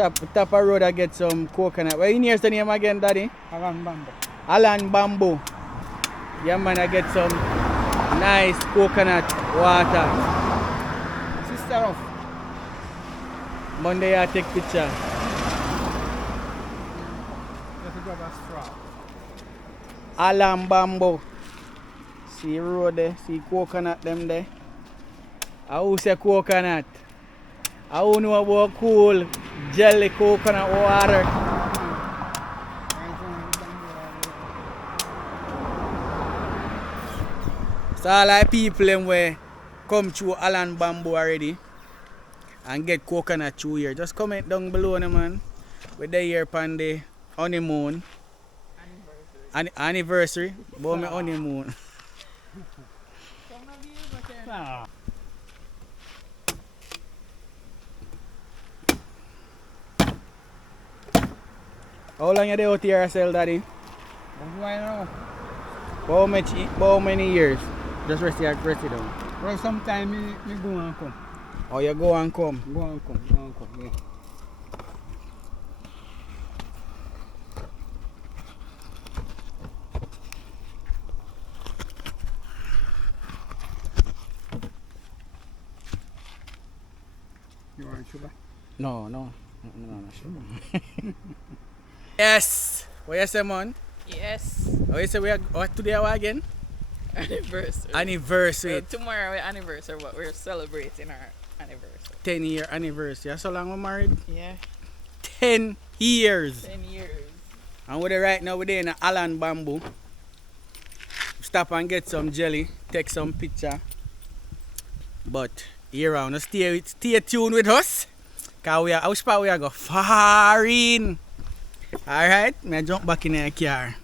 top of road I get some coconut. What in here's the name again, Daddy? Alan Bamboo. Alan Bamboo. Yeah man, I get some nice coconut water. Sister of. Monday I take picture. Alan Bamboo. See road there, see coconut them there. I who say coconut? I who know about cool jelly coconut water. So all like people them where come through Alan Bamboo already and get coconut through here. Just comment down below man. We're there here on the honeymoon. Anniversary. About my honeymoon. How long you there out here yourself, Daddy? How many years? Just rest it down. Well, sometimes me go and come. Oh, you go and come? Go and come, yeah. You want sugar? No, sugar. Yes! What you say, man? Yes. Oh, you say what today again? Anniversary. Anniversary. Tomorrow our anniversary, but we're celebrating our anniversary. 10-year anniversary. So long we married? Yeah. 10 years. 10 years. And we're right now, we're there in Alan Bamboo. Stop and get some jelly, take some picture. But here on, stay tuned with us. Cause we are go far in. Alright, I jump back in the car.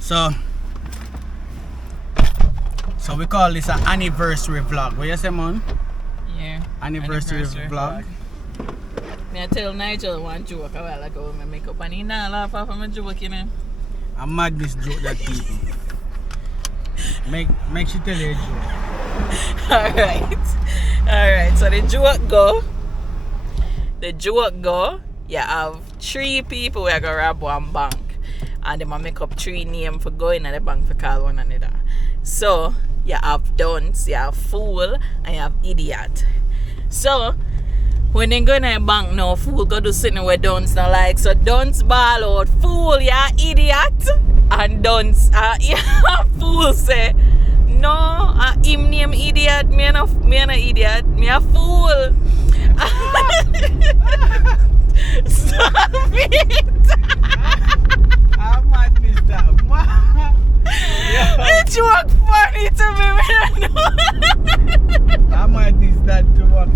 So we call this an anniversary vlog. What you say, man? Yeah. Anniversary vlog. I tell Nigel one joke a while ago when I make up and he not laugh off of my joke, you know. A madness joke that people. Make she tell you a joke. Alright, so the joke go, you have 3 people who are going to rob one bank. And they make up 3 names for going to the bank for call one another. So, you have dunce, you have fool, and you have idiot. So, when they go to the bank now, fool go do something where dunce not like. So, dunce ball out, fool, yeah, idiot. And dunce, fool say, no, him name idiot, me no idiot, me a fool. Stop it. How mad is that? It joke funny to me, How mad is that to us?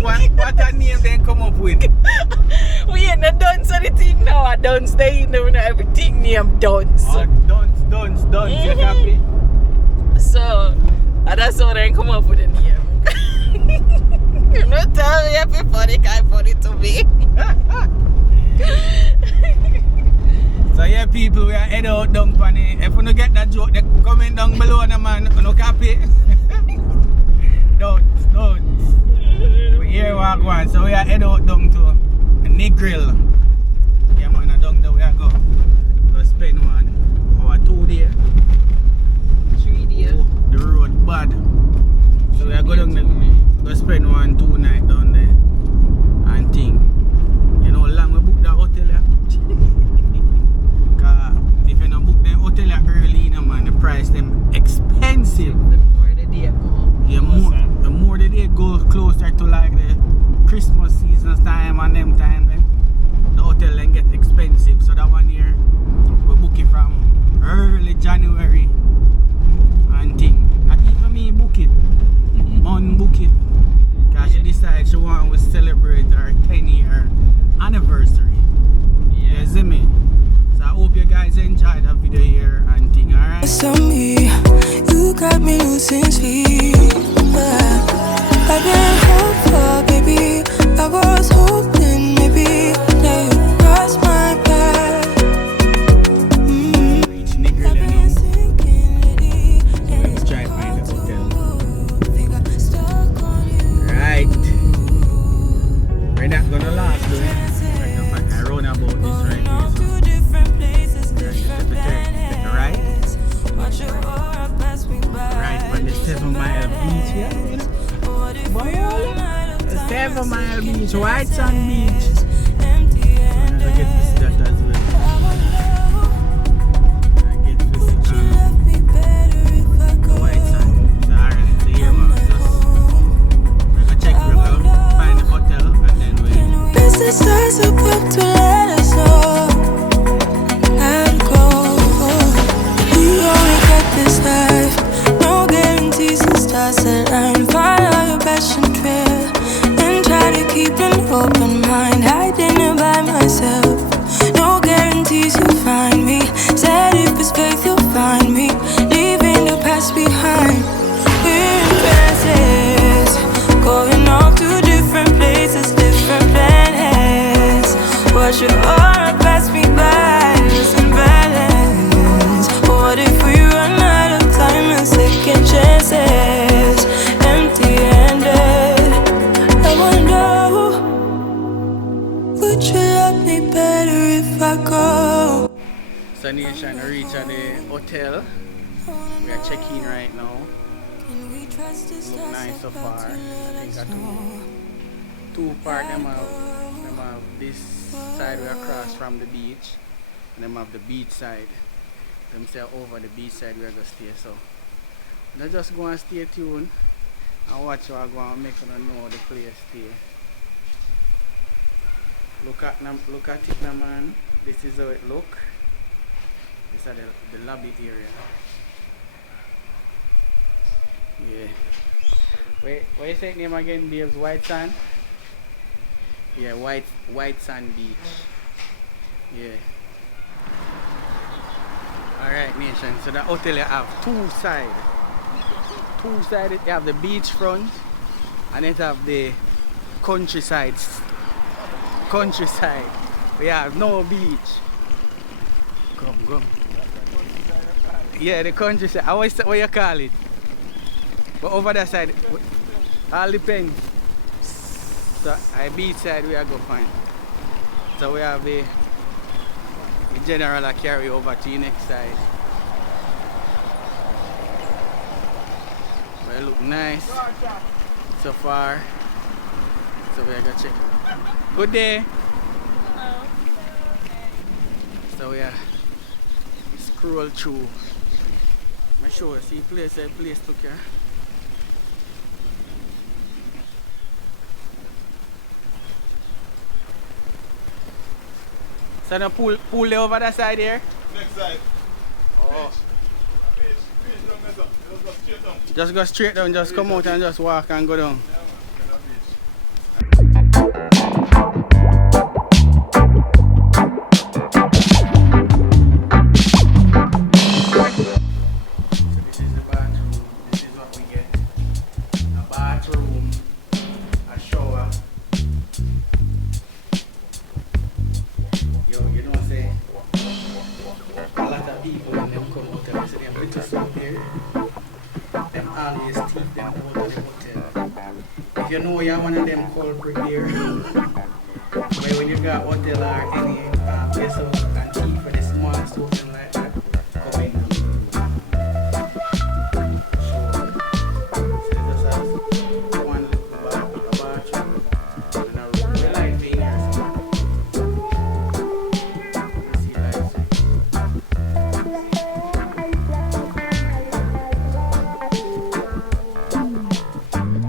What a name then come up with? We ain't not done so the thing now. I done stay in there, everything name done. Oh, done. You happy? So, that's how they come up with the name. You know, tell me if it's funny, kind funny to me. So yeah, people, we are head out down pan it. If you don't get that joke, comment down below, man. You no copy. Don't. We here we go on. So we are head out down to Negril. Yeah, man, down there we are go. Go spend 1 or 2 days. 3 days. Oh, the road bad. So we are go down there. Go spend 1-2 nights down there and think. You know how long we book that hotel here? If you don't book the hotel early, man, the price them expensive. The more the day go. Yeah, the more the day go closer to like the Christmas season time and them time, then the hotel then get expensive. So that one year we book it from early January and thing. Not even me book it, Mom book it. Cause she decided she want to celebrate her 10-year anniversary. Yeah. You see me? So I hope you guys enjoyed that video here and thing, alright? You got me losing sleep. I've been hopeful, baby. I was hoping maybe now you crossed my path. Reach Negril now. So let's try and find the hotel. It's White Sand Beach. I'm gonna get to see that as well. I get to see the White Sand Beach. Alright, so here man, we're gonna check, we're gonna find the hotel and then The stars above to let us know and go. We only get this life, no guarantees and stars align. Follow your passion trail and try to keep an open mind. Hiding it by myself, no guarantees you'll find me. Said if it's faith you'll find me, leaving the past behind. We're in trances, going off to different places, different planets. Watch your aura pass me by, losing balance. What if we run out of time and second chances? Empty-handed. I wonder, would you love me better if I go? So Nation reach at the hotel. We are checking right now. Look nice so far. I think I two part them have this side we across from the beach, and them have the beach side. Them say over the beach side we are gonna stay. So let's just go and stay tuned and watch how I go and make them know the place stay. Look at it now, man. This is how it look. This is the lobby area. Yeah. Wait, what you say name again, Dave's White Sand? Yeah, White Sand Beach. Yeah. Alright, Nation. So the hotel you have two sides. Two sides. You have the beach front and it have the countryside. We have no beach. Come. Yeah, the countryside. What you call it? But over that side, all depends. So, I beach side we are go find. So we have the general I carry over to the next side. Well, it look nice so far. So we are gonna check. Good day. Hello. So we are scroll through. I'm sure see place to care. So the pool over that side here? Next side. Oh. Beach down there, sir. Just go straight down, just come out and just walk and go down. This is the bathroom. This is what we get. A bathroom, a shower. You don't say a lot of people when them come out and say them little stuff here. Them always teach them out of the hotel. If you know you're one of them culprit here, but when you got hotel or any place out and teach for the small stuff like that, come in. So just has one little bathroom and a room. We like being here.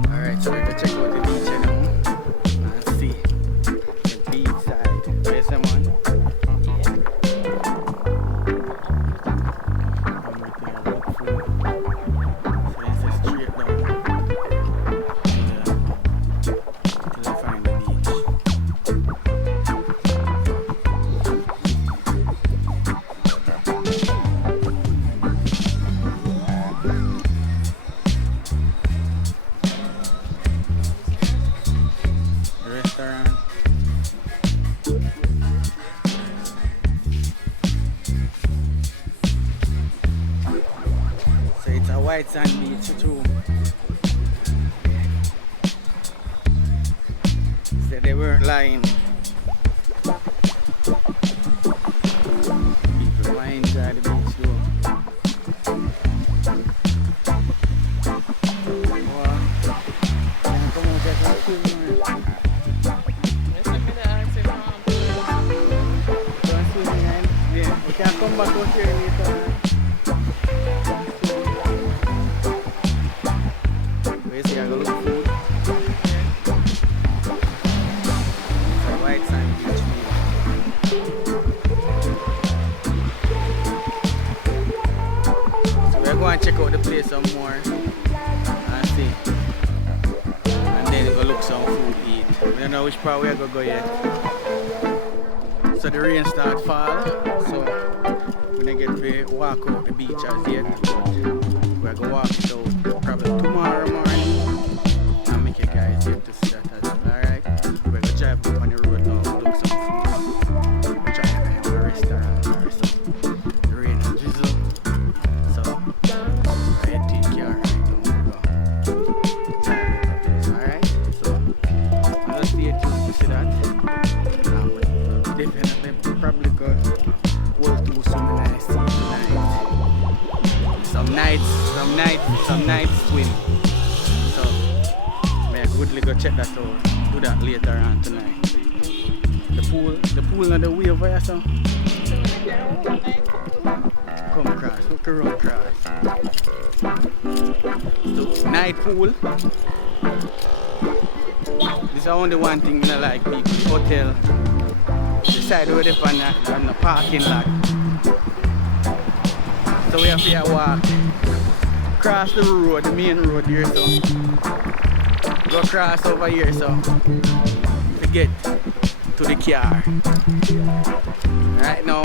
Alright, so we're gonna check out the beach now and see the beach side. Where's someone? Everything I walk through. So it's a straight down till I find the beach. The restaurant. So it's a White Sand Beach too. So they weren't lying. People might enjoy the beach too. Wow. Can I come out there and film, man? We can come back out here later. Where see I go look for food? It's a white sand beach meal. So we're going to check out the place some more and see. And then we're going to look some food eat. We don't know which part we're going to go yet. So the rain starts fall, so we don't get to walk out the beach as yet. We're going to walk it out probably tomorrow morning and make you guys get to see that as well. Alright? We're going to drive up on the road now and look some food. We're trying to find a restaurant or something. The rain and drizzle. So, we're take care right now. Alright? So, I'll stay tuned to see that. Definitely probably go work to some nice tonight. Some nights swim. So may I goodly go check that out. Do that later on tonight. The pool and the way over here, so come across, hook around across. So night pool. This is only one thing I like people. Hotel. The side where they on the parking lot. So we have to walk across the road, the main road here, so go across over here so to get to the car. Right now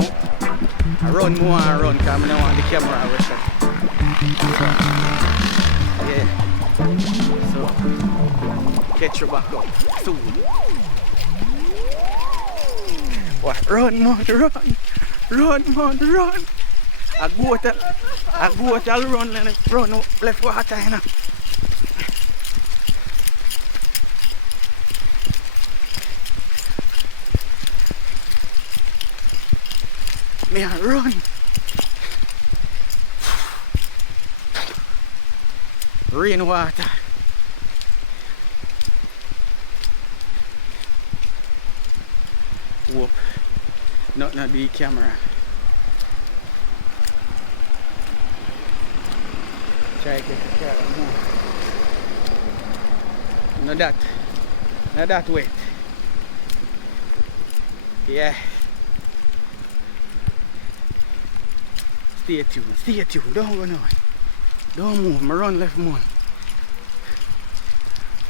I run more and run because I don't want the camera with it. So yeah. So catch you back up soon. What? Run, man, run, man, run. I go to run left water, you know. Me a run. Rainwater. Whoop. Not the camera. Try to get the camera more. Not that wet. Yeah. Stay tuned, don't go nowhere. Don't move, I run left more.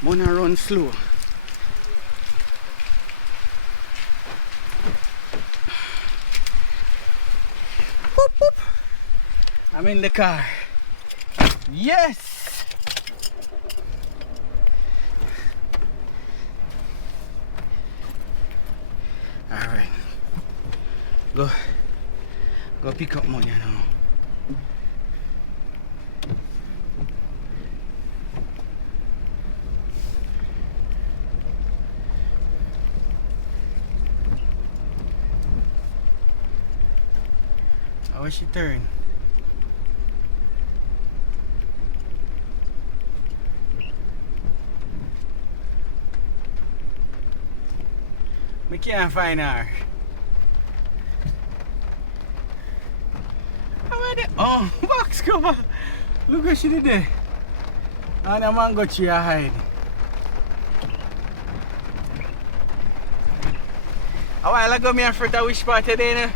I'm gonna run slow. Boop, boop. I'm in the car. Yes! Alright. Go pick up money now. How is she turn? I can't find her. Oh, box cover. Look what she did there. And the mango tree hide. A while ago, I fruit a wish party there.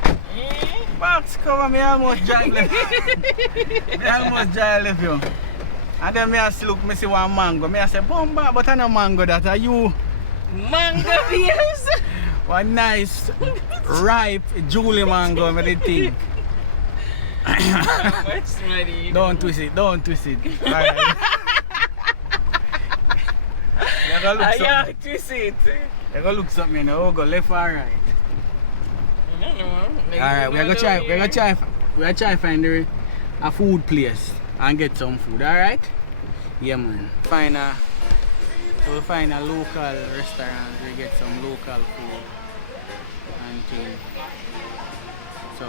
Box cover, me almost drive left. You. And then I look, I see one mango. I say, Bomba, but I know mango that are you. Mango beers. One nice, ripe, Julie mango, I think. Don't twist it. Alright. Twist it. You go look something, you know, go left or right. I don't know. Alright, we're gonna try find a food place and get some food, alright? Yeah, man. We'll find a local restaurant, we get some local food and things. So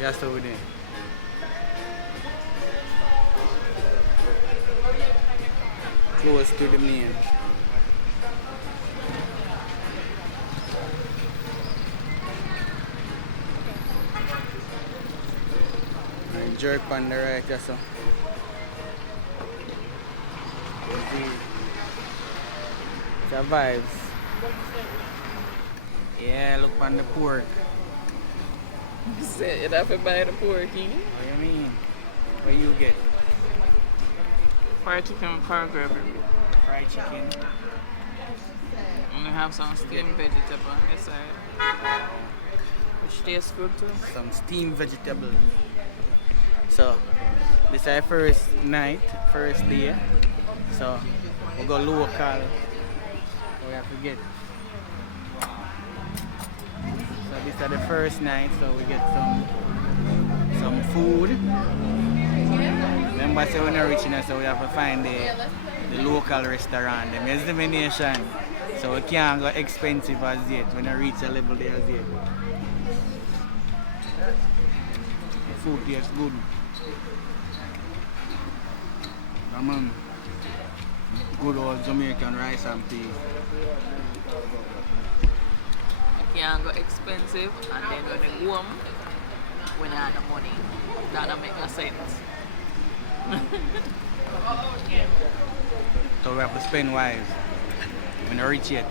just over there. Close to the main. jerk on the right just so. The vibes. Yeah, look on the pork. Say it up and buy the porky. What do you mean? What you get? Fried chicken with pork gravy. Fried chicken. And we have some steamed vegetable on the side. Which tastes good too. Some steamed vegetable. So, this is our first night, first day. So, we go local. We have to get. So this is the first night, so we get some food. Remember, so when we're reaching us, so we have to find the local restaurant. Them is destination. So we can't go expensive as yet when I reach a level there as yet. The food tastes good. Come on. Good old Jamaican rice and peas. You can't go expensive and then when you go home, when you have the money. That don't make no sense. So we have to spend wise. When I reach it,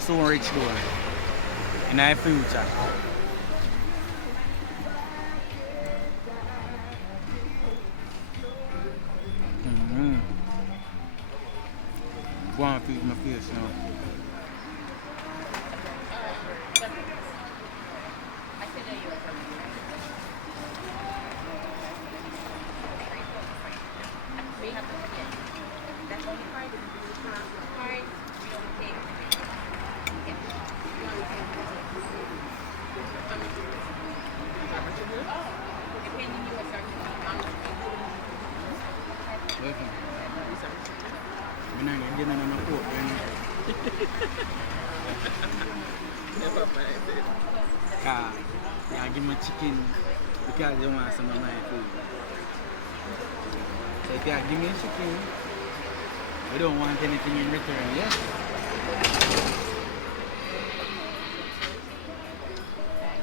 soon reach though. In our future. Go on, feed my face now. Welcome. I'm not getting dinner on my pork, man. Never mind it. Yeah, give me chicken because they want some of my food. So if you give me chicken, we don't want anything in return, yes?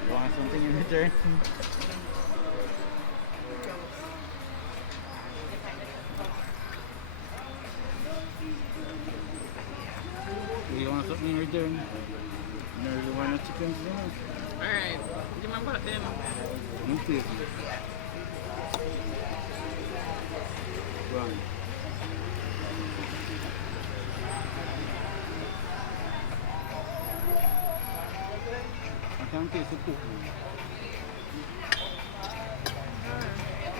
You want something in return? You want something in return? You don't really want no chicken dinner? Alright, give me back then. Okay. Right. I can't taste the pork.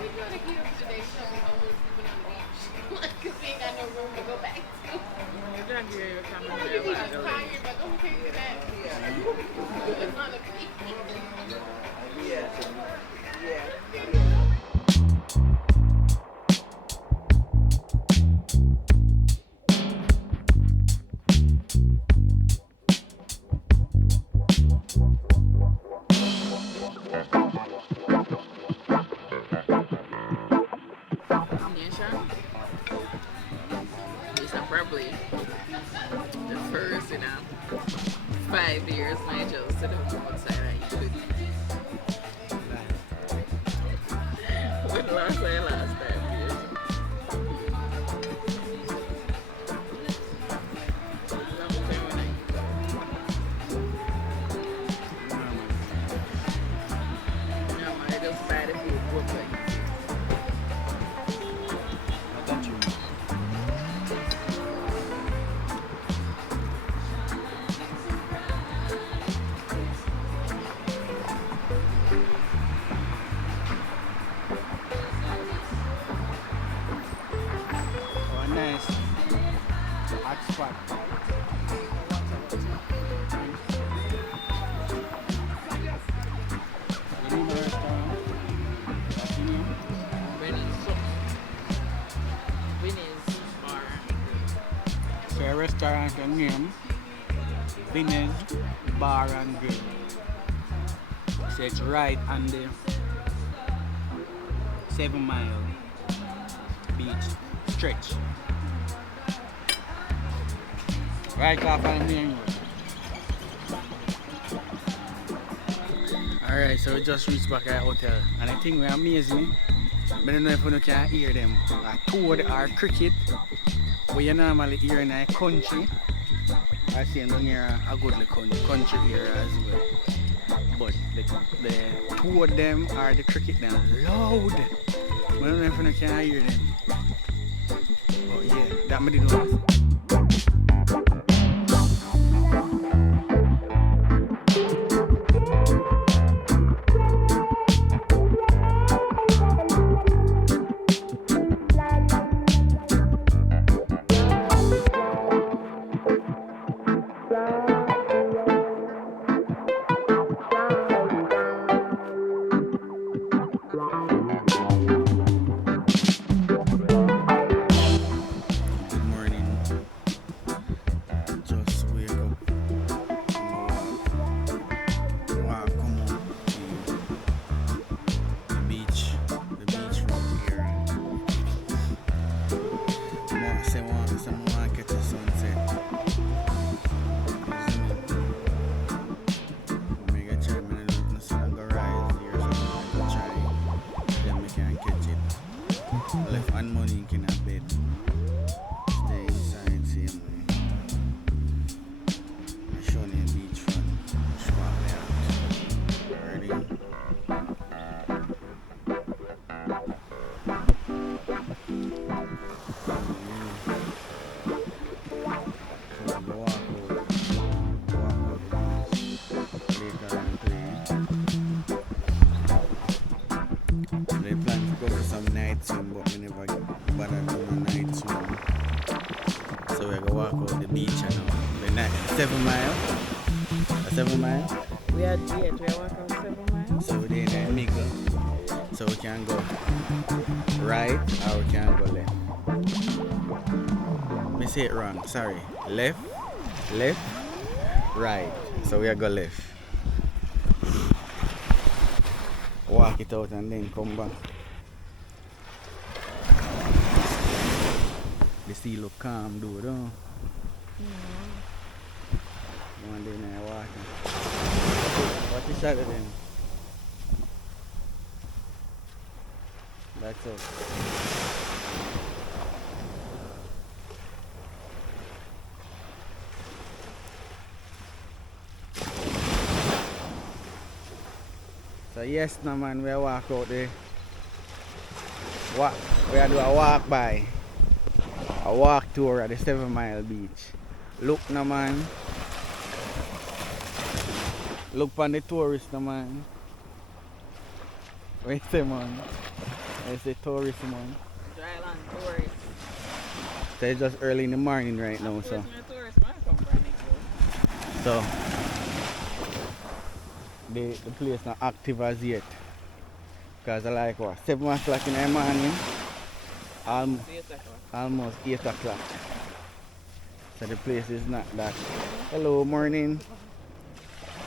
We trying to get up today, so we almost sleeping on the beach. Because we ain't got no room to go back to. You don't give your camera I'm there, just but tired, but don't take me back. It's on the beach. Nation, this is probably the first in 5 years I just sit outside and eat food. When last time, yes. Long time when I eat. Yeah, man, I just buy the food, go play. Oh, nice. Hot spot. You need a restaurant? What's your name? Vinny's bar. So a restaurant name, Vinny's Bar and Grill. So it's right on the 7 Mile beach stretch. Right off on the main road. Alright, so we just reached back at our hotel. And I think we're amazing. I don't know if you can hear them. A toad or cricket, where you normally hear in a country. I see them here a good country area as well. But the toad them or the cricket them loud. I don't know if you can hear them. But yeah, that me did want to say. Left and money in a bed. Stay inside same way. I show you beach front. Swap out. Ready? So go walk out the beach. Later and play. They plan to go for some night swim, but we never bother do a night swim. So we're gonna walk out the beach and the night 7 mile. A 7 mile. We are walking 7 miles. So we're in Negril. So we can go right or we can go left. Me say it wrong, sorry. Left, right. So we are go left. Walk it out and then come back. The sea look calm, dude, don't? One day now walking. What is that then? That's all. So yes, no man, we walk out there. We do a walk by. A walk tour at the 7 Mile beach. Look no man. Look on the tourists no man. Wait a man. I say tourist man. Dryland tourist. So it's just early in the morning right now, so. So the place not active as yet. Because I like what? 7 o'clock in the morning. Almost 8 o'clock. So the place is not that. Hello, morning.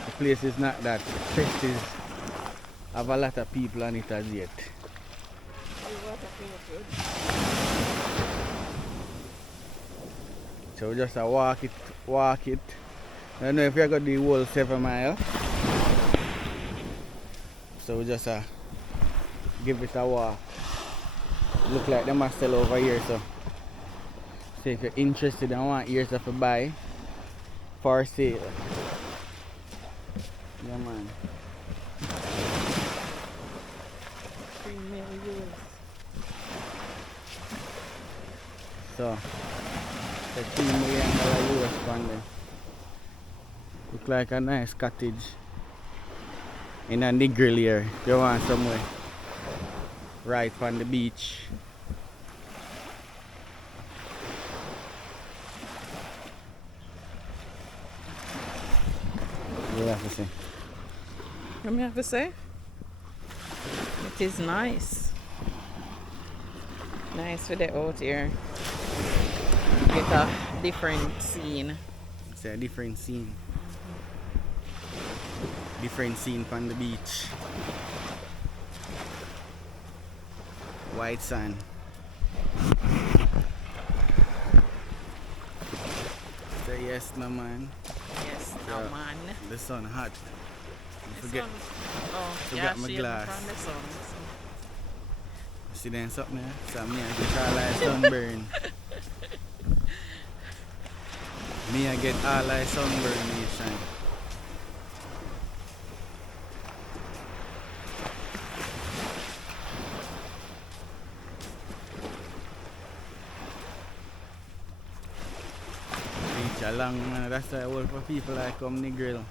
The place is not that festive. Have a lot of people on it as yet. So we just walk it. I don't know if you're going to do the whole 7 mile. So we just give it a walk. Look like them are still over here, so if you're interested and want ears to buy for sale. Yeah man. So the $3 million US fund there. Look like a nice cottage in a Negril here if you want somewhere right on the beach. What do you have to say? What do you have to say? It is nice. Nice with it out here. Get a different scene. It's a different scene. Different scene on the beach. White sand. So yes, no man. Yes, no Yeah. man. The sun hot. The Forget. sun. Oh, forget yeah, my shade glass. from the sun. See then something there? So me I get all I sunburn. Me I get all I sunburn nation. Beach along, man. That's why all for people like come Negril.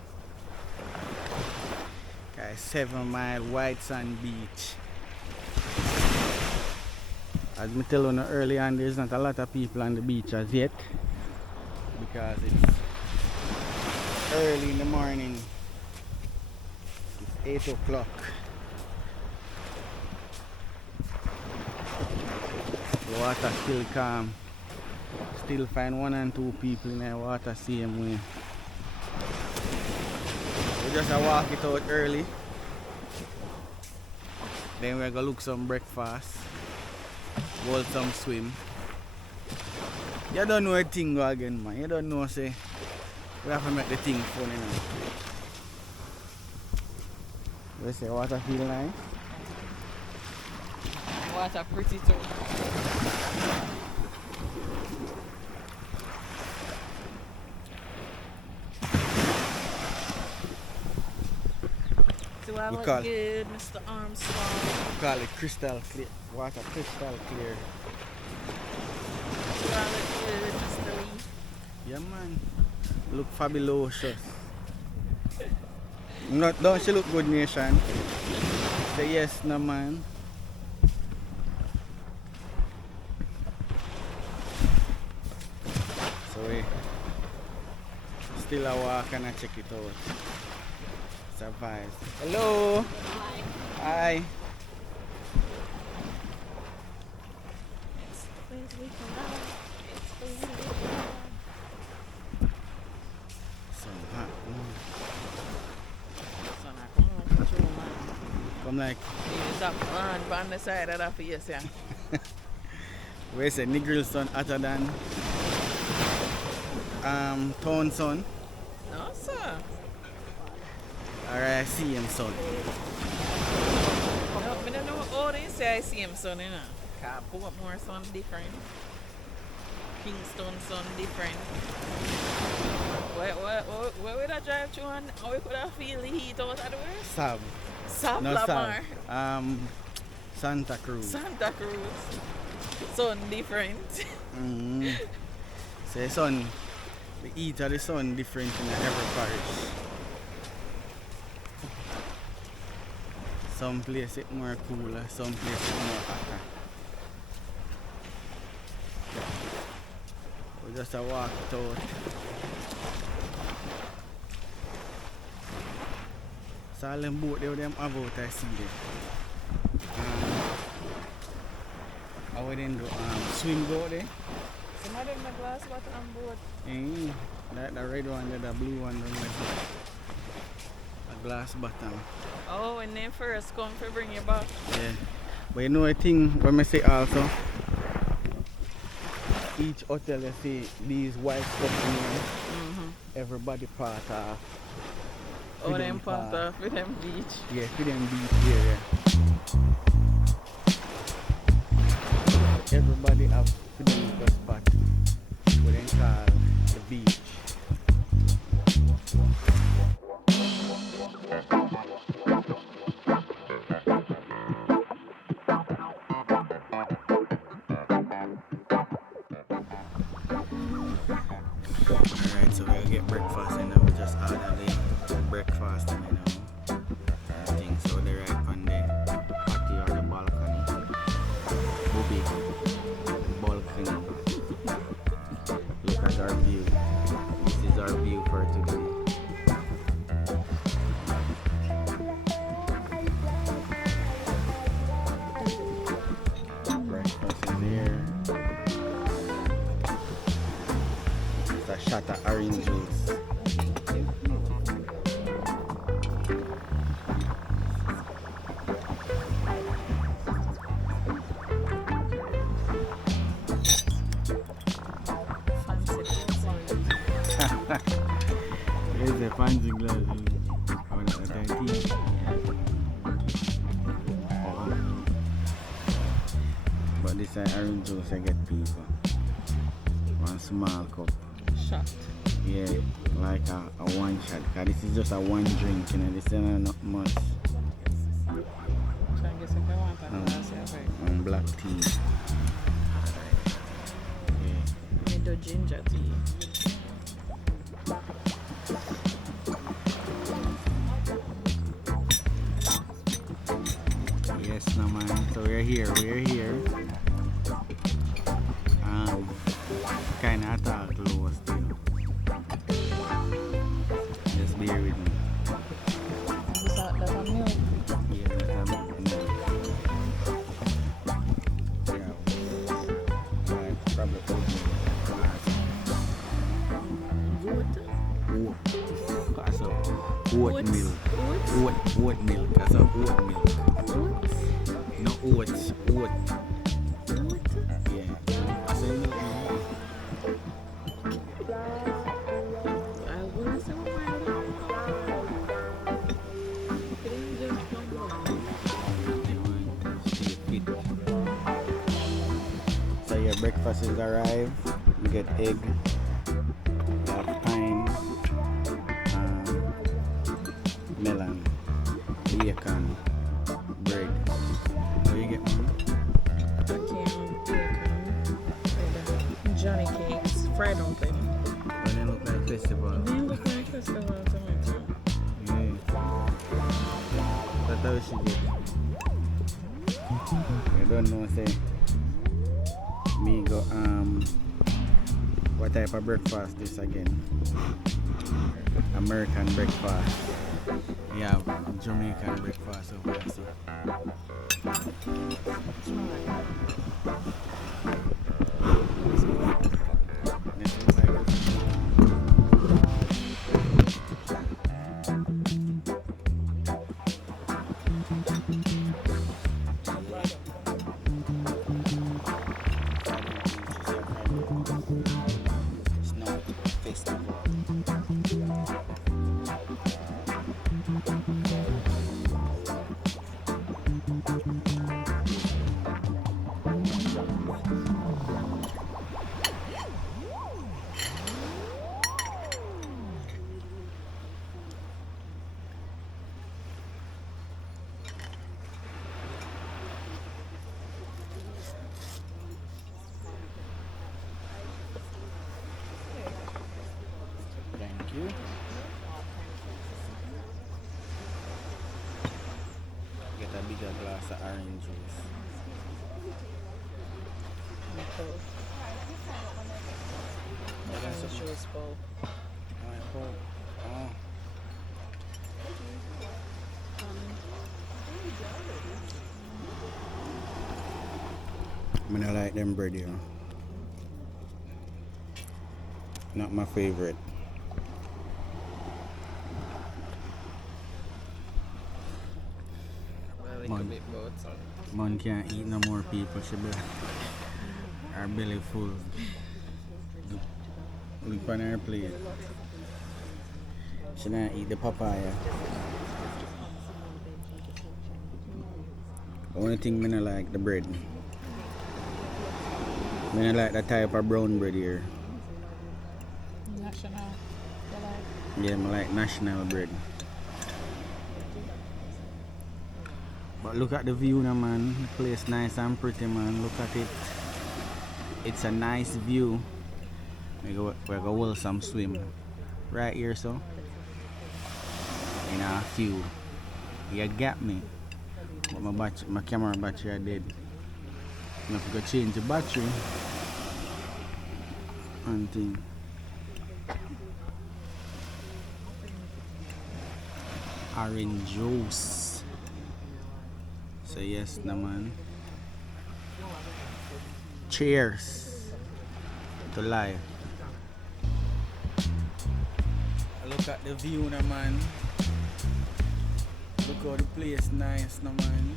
7 Mile White Sand Beach. As me tell you early on, there's not a lot of people on the beach as yet because it's early in the morning. It's 8 o'clock. The water still calm. Still find 1 and 2 people in the water same way. We just walk it out early. Then we're gonna look some breakfast. Hold some swim. You don't know a thing go again, man. You don't know, say we have to make the thing fun, you know. We say water feel nice. Water pretty too. Do I look good, Mr. Armstrong? We call it crystal clear. Water crystal clear. Do I look good, Mr. Lee? Yeah, man. Look fabulous. Not, don't she look good, nation? Say yes, no, man. So we still a walk and I check it out. Survive. Hello. Hi. Some hot. Come like. Stop on the side of that face, yeah. Where's the Negril sun hotter than town sun? No, sir. Alright, I see him son. No, I don't know how they say I see him son, you know. Cause Portmore sun different. Kingston sun different. Where would I drive through and how we could have feel the heat out of the way? Sav No, Lamar. Santa Cruz. Santa Cruz. Sun different. Say sun, the heat of the sun different in every parish. Some place it more cooler, some place it more hotter. We just a walk it out. So all them boat there them have out I see them. How we then do swim go there? Some of them the glass bottle on board. That the red one, the blue one, a glass bottom. Oh, and then first come to bring you back. Yeah. But you know a thing when I say also, each hotel you see these white stuff in here, everybody part of. Oh, them part of with them beach. Yeah, for them beach area. Everybody have for them little spot what they call the beach. Alright, so we'll get breakfast and now we just order the breakfast and you know things so they right on the patio or the balcony. Bobby, balcony. Look at our view. This is our view for today. Breakfast in there. It's a shot of orange juice. There's a fancy glass on the 13. this orange juice I get people. One small cup. Shot. Yeah, like a one shot. Cause this is just a one drink, you know, this is not much. Try and get some water and glass of it. And black tea. Yeah. Me do ginger tea. Yes, no man. So we're here. Kinda talk low still. Just bear with me. Is that milk? Yeah, that's a bit milk. Yeah. So I probably put glass. Oat milk. Oat milk. That's a oat milk. No oats. Oat. Yeah. I say milk. I will some So your breakfast is arrived. You get egg, you have pine, melon, bacon, bread. What you get, man? Johnny cakes, fried dumpling. When they look like festival. They look like festival tomato. Yeah. That's how she get. You don't know, say. Me go, what type of breakfast this again? American breakfast. Yeah, Jamaican breakfast over there, so. This looks like it's not a festival. Thank you. Get a bigger glass of orange juice. Juice bowl. Oh. I don't like them bread here. Not my favorite. Man can't eat no more people. She be her belly full. Look on her plate. She not eat the papaya. The only thing I don't like the bread. I don't like the type of brown bread here. National. Yeah, I like national bread. But look at the view now, man. The place nice and pretty, man. Look at it. It's a nice view. We're gonna hold some swim right here, so in a few. You got me. But my camera battery are dead. I have to go change the battery and thing. Orange juice. So yes, na man. Cheers to life. Look at the view, na man. Look how the place nice, na man.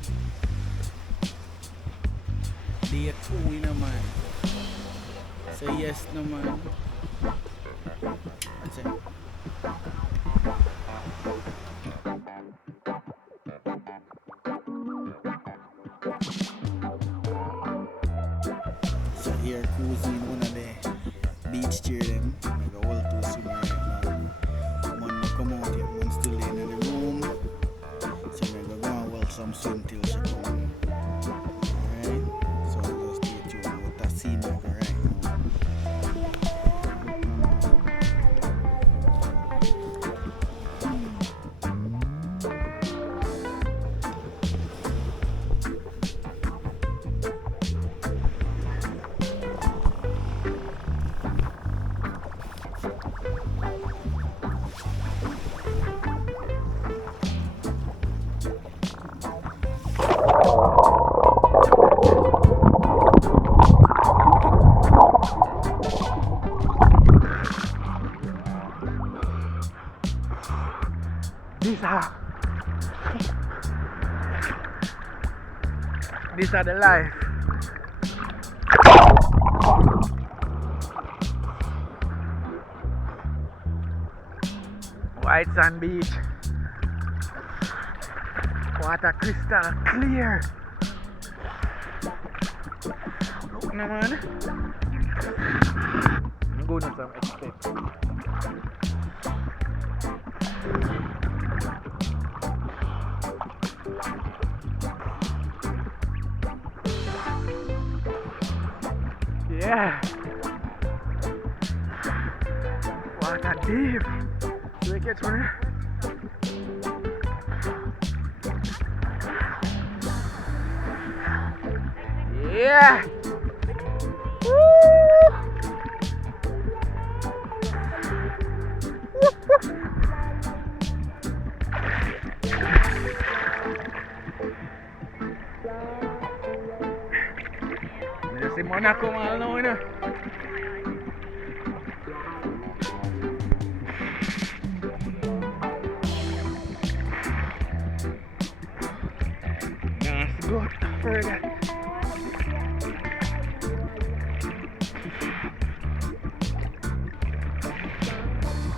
Day 2, na man. So yes, na man. That's it. using one of the beach chair them. I go hold to swim right now. Man no come out yet, man still in the room. So I go and hold some swim till she come. Alright? So just stay tuned with that scene right now. These are the life. White sand beach. Water crystal clear. Look now, man. I'm going to some extent. Yeah. Water deep. Do you catch one? Yeah. Si Monaco mahal na muna. Let's go further.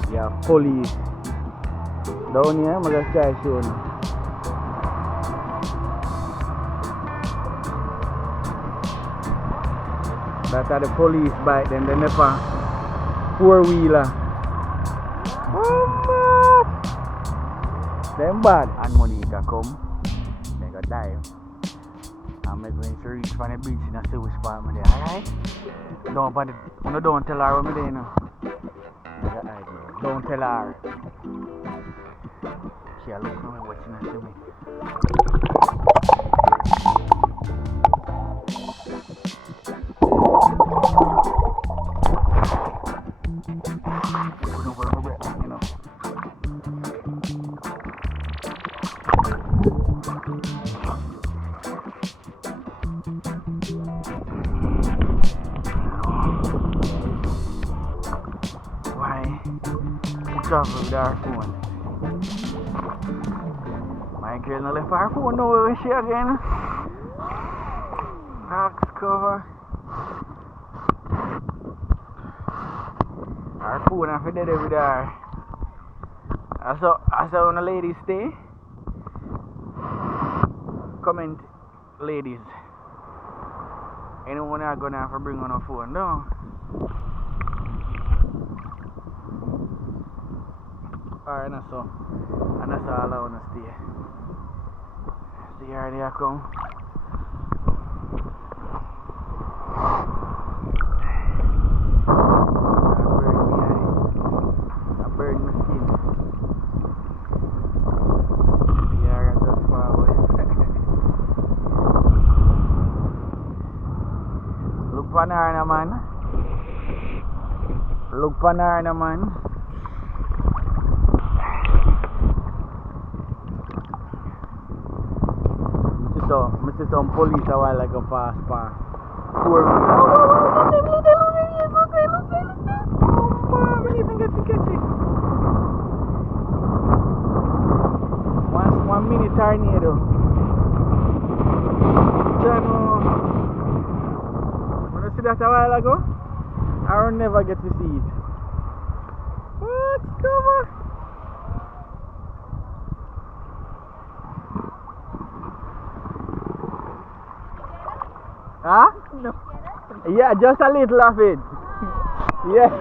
Yeah, police. Down here, mag-try show na. That are the police bike, then the never four-wheeler. Oh, them bad. And Monica come, they go dive. I'm going to reach from the beach in a Swiss spot me there, alright? Don't tell her what me there, you know. Don't tell her. She a look for me watching and see me. Travel with our phone. My girl no left her phone now, where is she again? Box cover. Our phone I forget it with her. I saw when the ladies stay. Comment, ladies. Anyone are gonna have to bring on a phone, no? Alright, that's all. And that's all I want to stay. See, here they come. I burned my skin. Yeah, I just far away. Look pan her, man. Look pan her, man. I see some police a while ago pass by. Look at oh, we even get to catch it. One mini tornado. When I see that a while ago, I will never get to see it. What? Cover? Huh? No. Yeah, just a little of it. Yeah.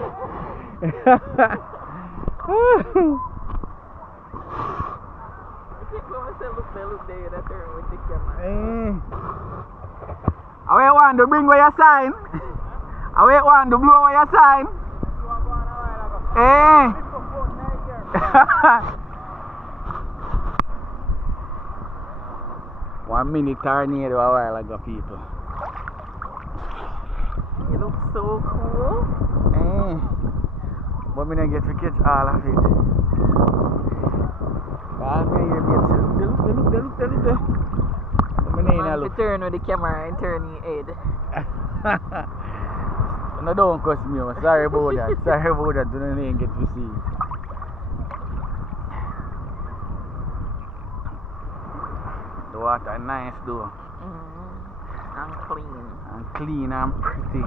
Look there, that turn with the camera. How you want to bring where you sign? How you want to blow where you sign? One minute tornado a while ago, people. It looks so cool. But me not get to catch all of it. All me here, look there. But me ain't look. Turn with the camera and turn your head. No, don't cuss me. Sorry about that. Sorry about that. Don't even get to see it. The water nice though. And clean. And clean and pretty.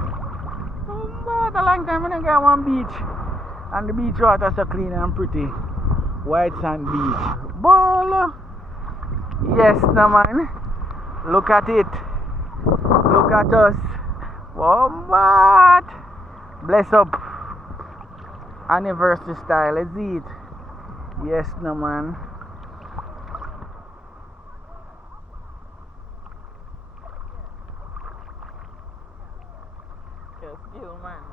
But a long time I didn't get one beach. And the beach water so clean and pretty. White sand beach. Ball. Yes, no man. Look at it. Look at us. What? Bless up. Anniversary style, is it? Yes, no man. Just Yahman.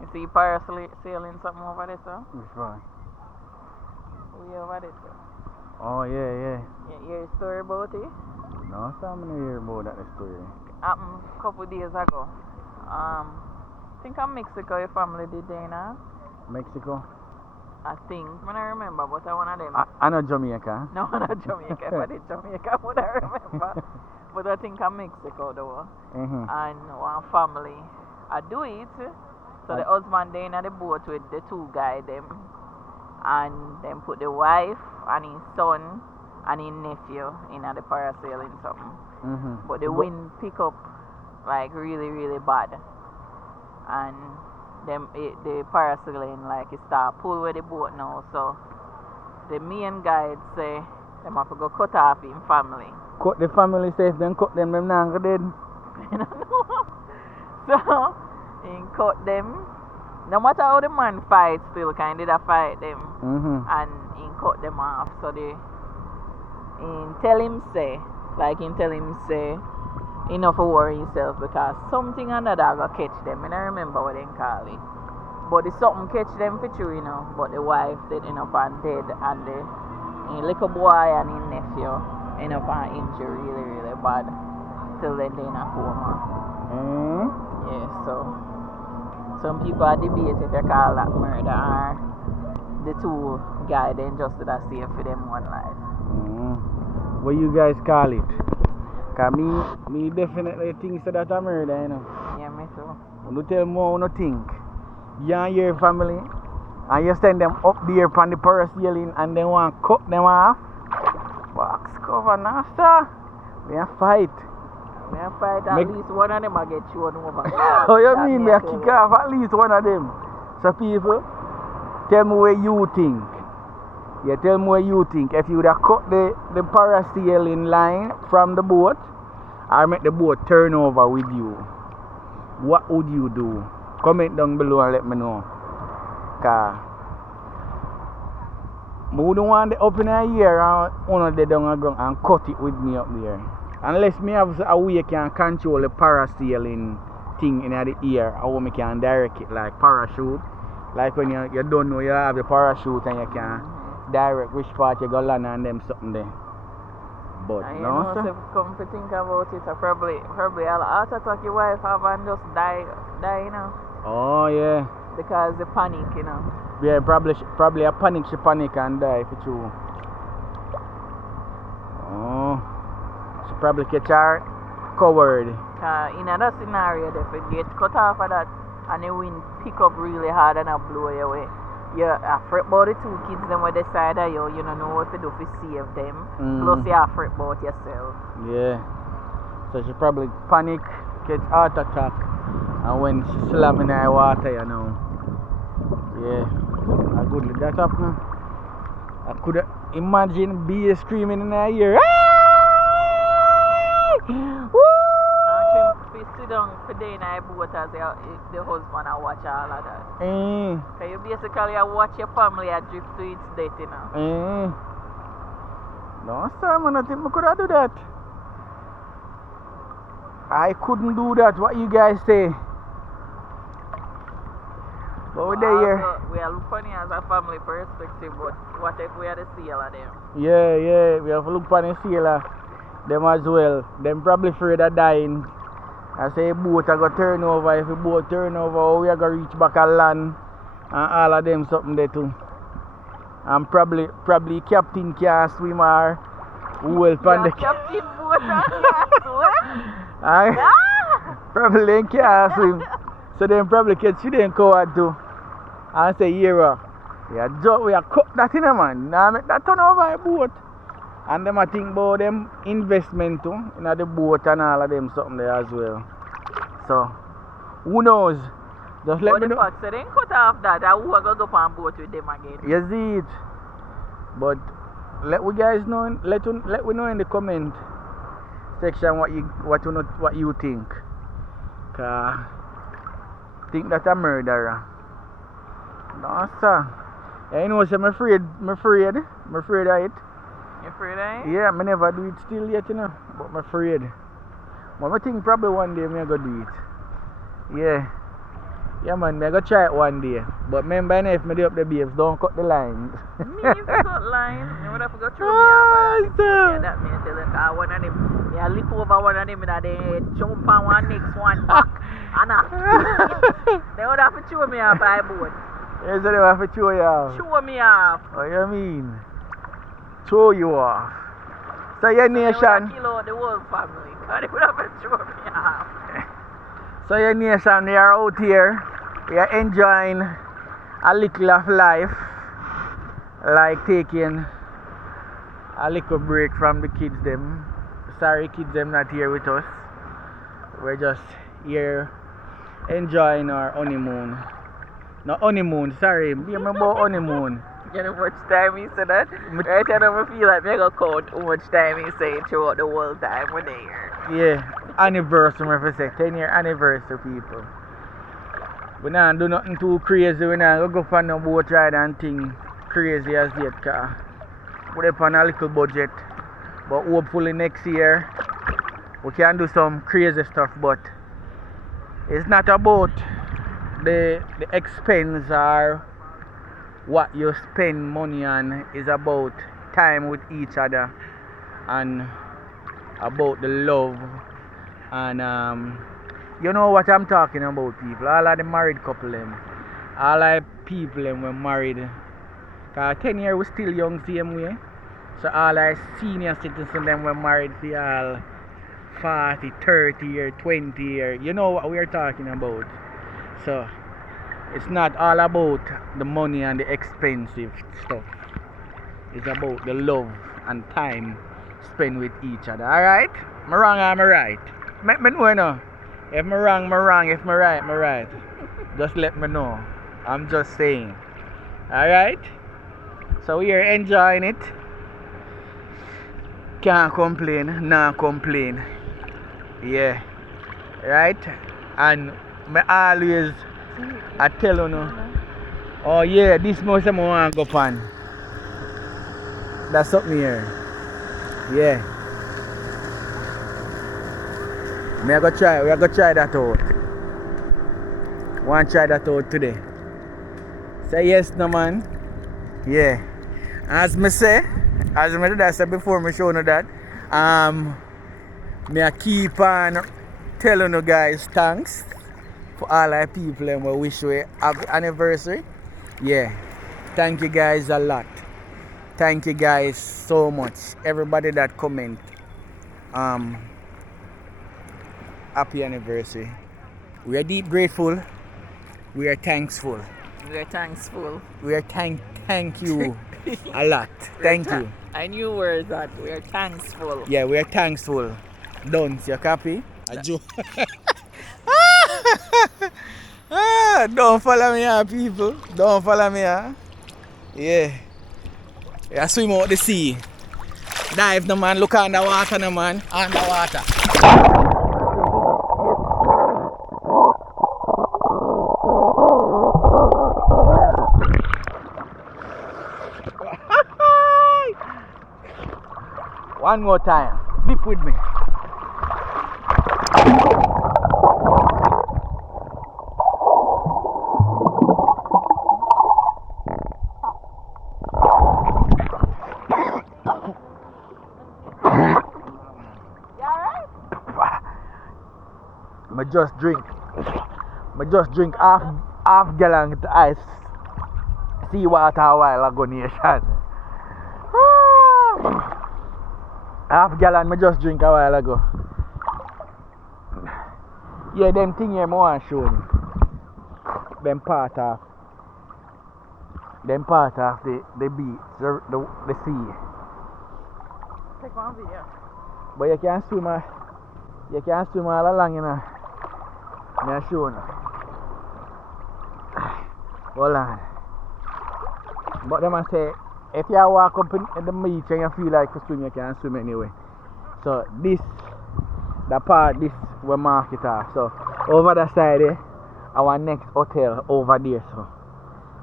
You see parasailing something over there, sir? Which one? We over there, sir. Oh, yeah. You hear a story about it? No, so I'm gonna hear about that story. Happened a couple of days ago. I think in Mexico, your family did dinner. Mexico? I think, I don't remember, but I one of them. I know Jamaica. No, not Jamaica, but it's Jamaica, but I remember. But I think in Mexico, though. And one family, I do it. So the husband there in the boat with the two guys, them. And then put the wife and his son and his nephew in the parasailing something. But the wind pick up like really, really bad. And the parasailing like it start pull with the boat now. So the main guide say them have to go cut off in family. Cut the family safe, then cut them not go dead. I don't know. So he cut them. No matter how the man fight still kind of fight them. And he cut them off. So he tell him say enough to worry himself because something or another go catch them. I don't remember what they call it. But the something catch them for true, But the wife did enough and dead and the little boy and his nephew enough and injured really, really bad. Till then they in a coma. Yeah, so some people are debating if you call that murder or the two guys then just did a save for them one life. What you guys call it? Cause me definitely think so that a murder, Yeah, me too. You tell me how you think. You and your family and you send them up there from the parasailing and then want to cut them off. Box cover now, sir. We a fight. We a fight at least one of them will get thrown over. Oh, you mean we a kick off at least one of them? So people, tell me what you think. Yeah, tell me what you think. If you would have cut the parasailing line from the boat or make the boat turn over with you, what would you do? Comment down below and let me know. Cause I wouldn't want it up in a year and one of them down the ground and cut it with me up there. Unless me have a way can control the parasailing thing in the air, how me can direct it like parachute. Like when you don't know you have the parachute and you can direct which part you go land and them something there. But and no, so if you come to think about it, probably I'll heart attack your wife have and just die, Oh yeah. Because the panic, Yeah, probably a panic, she panic and die for true. Oh. She probably catch her covered. In another scenario, if it gets cut off of that and the wind pick up really hard and blow you away, you're afraid about the two kids them where they side of you don't know what to do to save them. Plus you're afraid about yourself. Yeah. So she probably panic, catch heart attack, and when she slam in the water, Yeah. I good let that happen. I could imagine bees screaming in our ear. Woo! Now, if you sit down for day in a boat as the husband and watch all of that. So you basically watch your family drift to its death, you know. No, sir, man, I think I could have do that. I couldn't do that. What you guys say? But we're there. We are looking funny as a family perspective, but what if we are the sailor them? Yeah, we have to look for the sailor. Them as well. Them probably afraid of dying. I say boat I go turn over. If the boat turn over, we are going to reach back at land. And all of them something there too. And probably captain can't swim or who will pan the captain boat and can't swim? Probably they can't swim. So them probably catch you them coward too. And say, yeah, we are cut that in a man. Now make that turn over a boat. And them I think about them investment too in the boat and all of them something there as well. So who knows? Just let me know. But so they cut off that and who are going to go on boat with them again. You see it. But let we guys know let we know in the comment section what you think. Cause think that a murderer. No sir. You know, so I'm afraid of it. You afraid of it? Yeah, I never do it still yet, you know. But I'm afraid. But I think probably one day I'm going to do it. Yeah. Yeah man, I'm going to try it one day. But remember if I do up the babes, don't cut the line. Me if you cut line, you would have to go through me up. Yeah, that means because one of them, yeah, leap over one of them and they jump on one next one back. And they would have to chew me off by boat. Yes, they have to chew you off. Chew me off. What you mean? Throw you off. So your nation. They would have kill out the whole family. They would have to chew me off. So your nation, we are out here. We are enjoying a little of life. Like taking a little break from the kids them. Sorry kids them not here with us. We're just here enjoying our honeymoon. No honeymoon, sorry. Remember honeymoon. You know how much time he said that? Right now I feel like I'm going to count how much time he said throughout the whole time we're there. Yeah, anniversary, if I say 10-year anniversary, people. We not do nothing too crazy. We not go for no boat ride and thing crazy as yet. We're up on a little budget. But hopefully next year we can do some crazy stuff. But it's not about the expense or what you spend money on. It's about time with each other and about the love and you know what I'm talking about, people. All of the married couple them, all of the people them were married. Cause 10 years we still young same way. So all our senior citizens them were married for all 40, 30 or 20 years. You know what we're talking about. So it's not all about the money and the expensive stuff. It's about the love and time spent with each other. Alright? Am I wrong or am I right? Let me know now. If I'm wrong, I'm wrong. If I'm right, I'm right. Just let me know. I'm just saying. Alright? So we are enjoying it. Can't complain, not complain. Yeah. Right? And I always I tell you no. Oh yeah, this most of I want to go on. That's something here. Yeah. We are gonna try that out. Want to try that out today. Say yes no man. Yeah. As me say, as I did say before me show you that, me I keep on telling you guys thanks for all our people and we wish we happy anniversary. Yeah. Thank you guys a lot. Thank you guys so much. Everybody that comment. Happy anniversary. We are deep grateful. We are thankful. We are thankful. We are thank you a lot. Thank you. I knew words that we are thankful. Yeah, we are thankful. Don't you copy? A joke. Don't follow me, people. Don't follow me. Yeah. Yeah, swim out the sea. Dive no man, look underwater no man. Underwater. One more time. Dip with me. I just drink half gallon of ice seawater a while ago nation. Half gallon I just drink a while ago. Yeah, them thing here I want to show you. Them part of the beach, the sea. Take one video. But you can swim all along, you know. I'm showing you. Hold on. But them I say, if you walk up in the beach and you feel like to swim, you can swim anyway. So this we mark it off. So over the side there, our next hotel over there.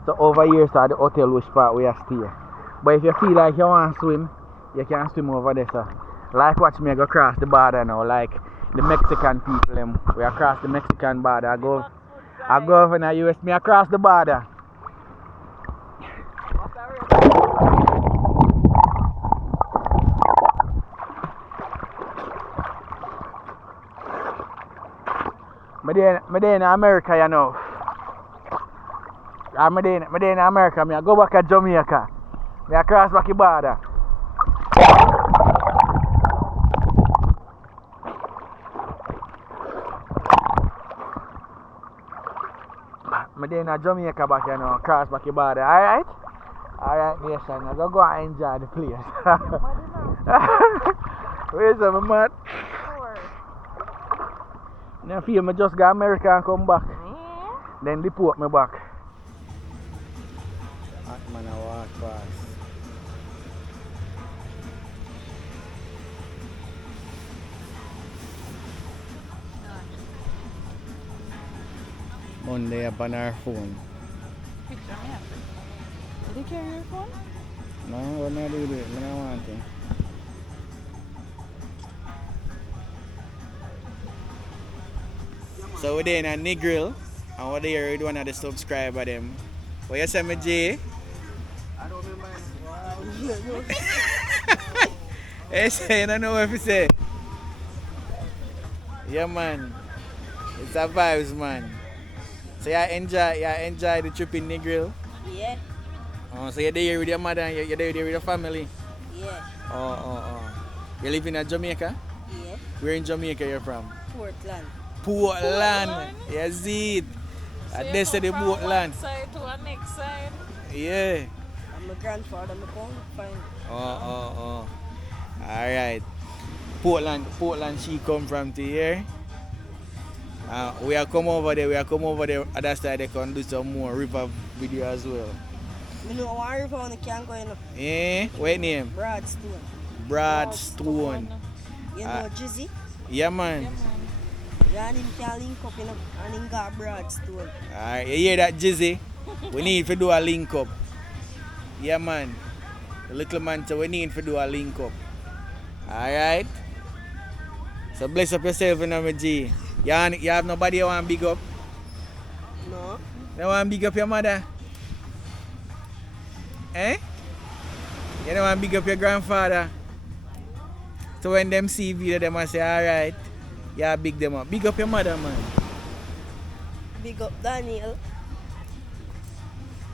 So over here so the hotel which part we are stay. But if you feel like you want to swim, you can swim over there. So like watch me go cross the border now, like the Mexican people them. We across the Mexican border. I go over in the US, me across the border. Me there in America, you know. Me there in America. Me I go back to Jamaica. Me I cross back the border. Me there in Jamaica back, you know. Cross back the border. Alright? Alright, nation. I go and enjoy the place. Where's my man? I feel me just go to America and come back. Then deport me back. Hot man I walk fast. Monday up on our phone. Picture me after. Did you carry your phone? No, I'm not doing it. I don't want to. So we're there in a Negril, and we're there with one of the subscribers them. What you say, me Jay? I don't remember. Hey, say, I don't know what you say. Yeah, man. It's a vibes, man. So you enjoy the trip in Negril? Yeah, Oh, so you're there with your mother and you're there with your family? yeah, Oh. You live in Jamaica? yeah. Where in Jamaica you're from? Portland. Portland. You see it. They say the Portland. One side to the next side. Yeah. And my grandfather, my phone, fine. Oh. Alright. Portland, she come from to here. We are come over there. Other side they can do some more river video as well. I know one river on the can go in up. Eh? What name? Broadstone. Broadstone. You know Jizzy? Yeah, man. Yeah, and him can link up in up and him got Broadstone. Alright, you hear that, Jizzy? We need to do a link up. Yeah, man. The little man, so we need to do a link up. Alright? So bless up yourself, you know, my G. You have nobody you want to big up? No. You want to big up your mother? Eh? You don't want to big up your grandfather? So when them see video, they must say, alright, yeah, big them up. Big up your mother, man. Big up Daniel.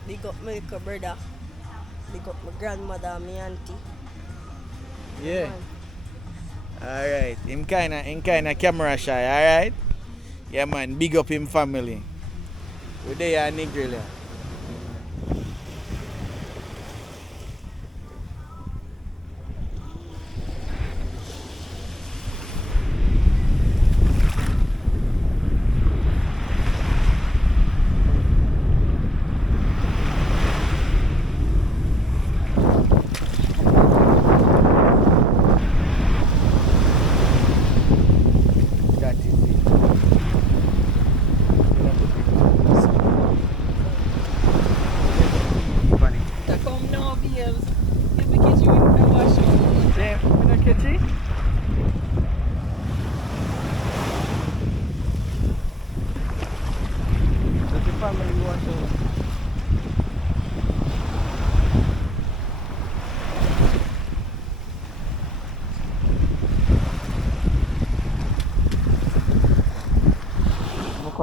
Big up my little brother. Big up my grandmother and my auntie. Yeah. Alright. Him kinda camera shy, alright? Yeah, man, big up him family. We're there at Negril.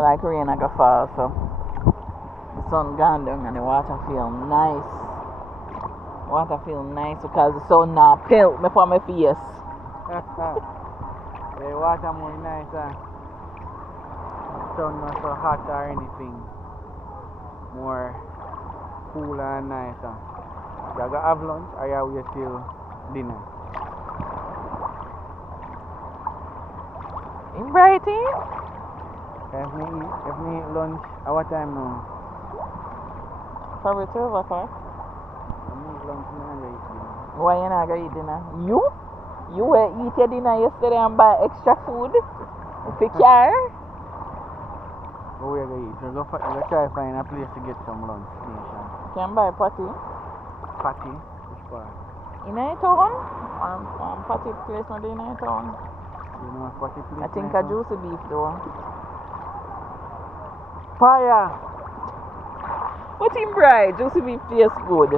like rain I go fall, so the sun gone down and the water feel nice. Water feel nice because the sun now pelt me for my face. The water more nicer. Sun not so hot or anything. More cooler and nicer. You gonna have lunch or you wait till dinner? In Brighton? If me eat lunch, at what time now? Probably 12 o'clock. I eat lunch now and I eat dinner. Why you not gonna eat dinner? You? You were eat your dinner yesterday and buy extra food? If you care? What we gonna eat? We're gonna try to find a place to get some lunch. Can buy patty. Patty? Which part? In a town? Patty place not in a town. You know what patty place? I think a juicy beef though. Fire! What in bright? Juicy beef tastes good.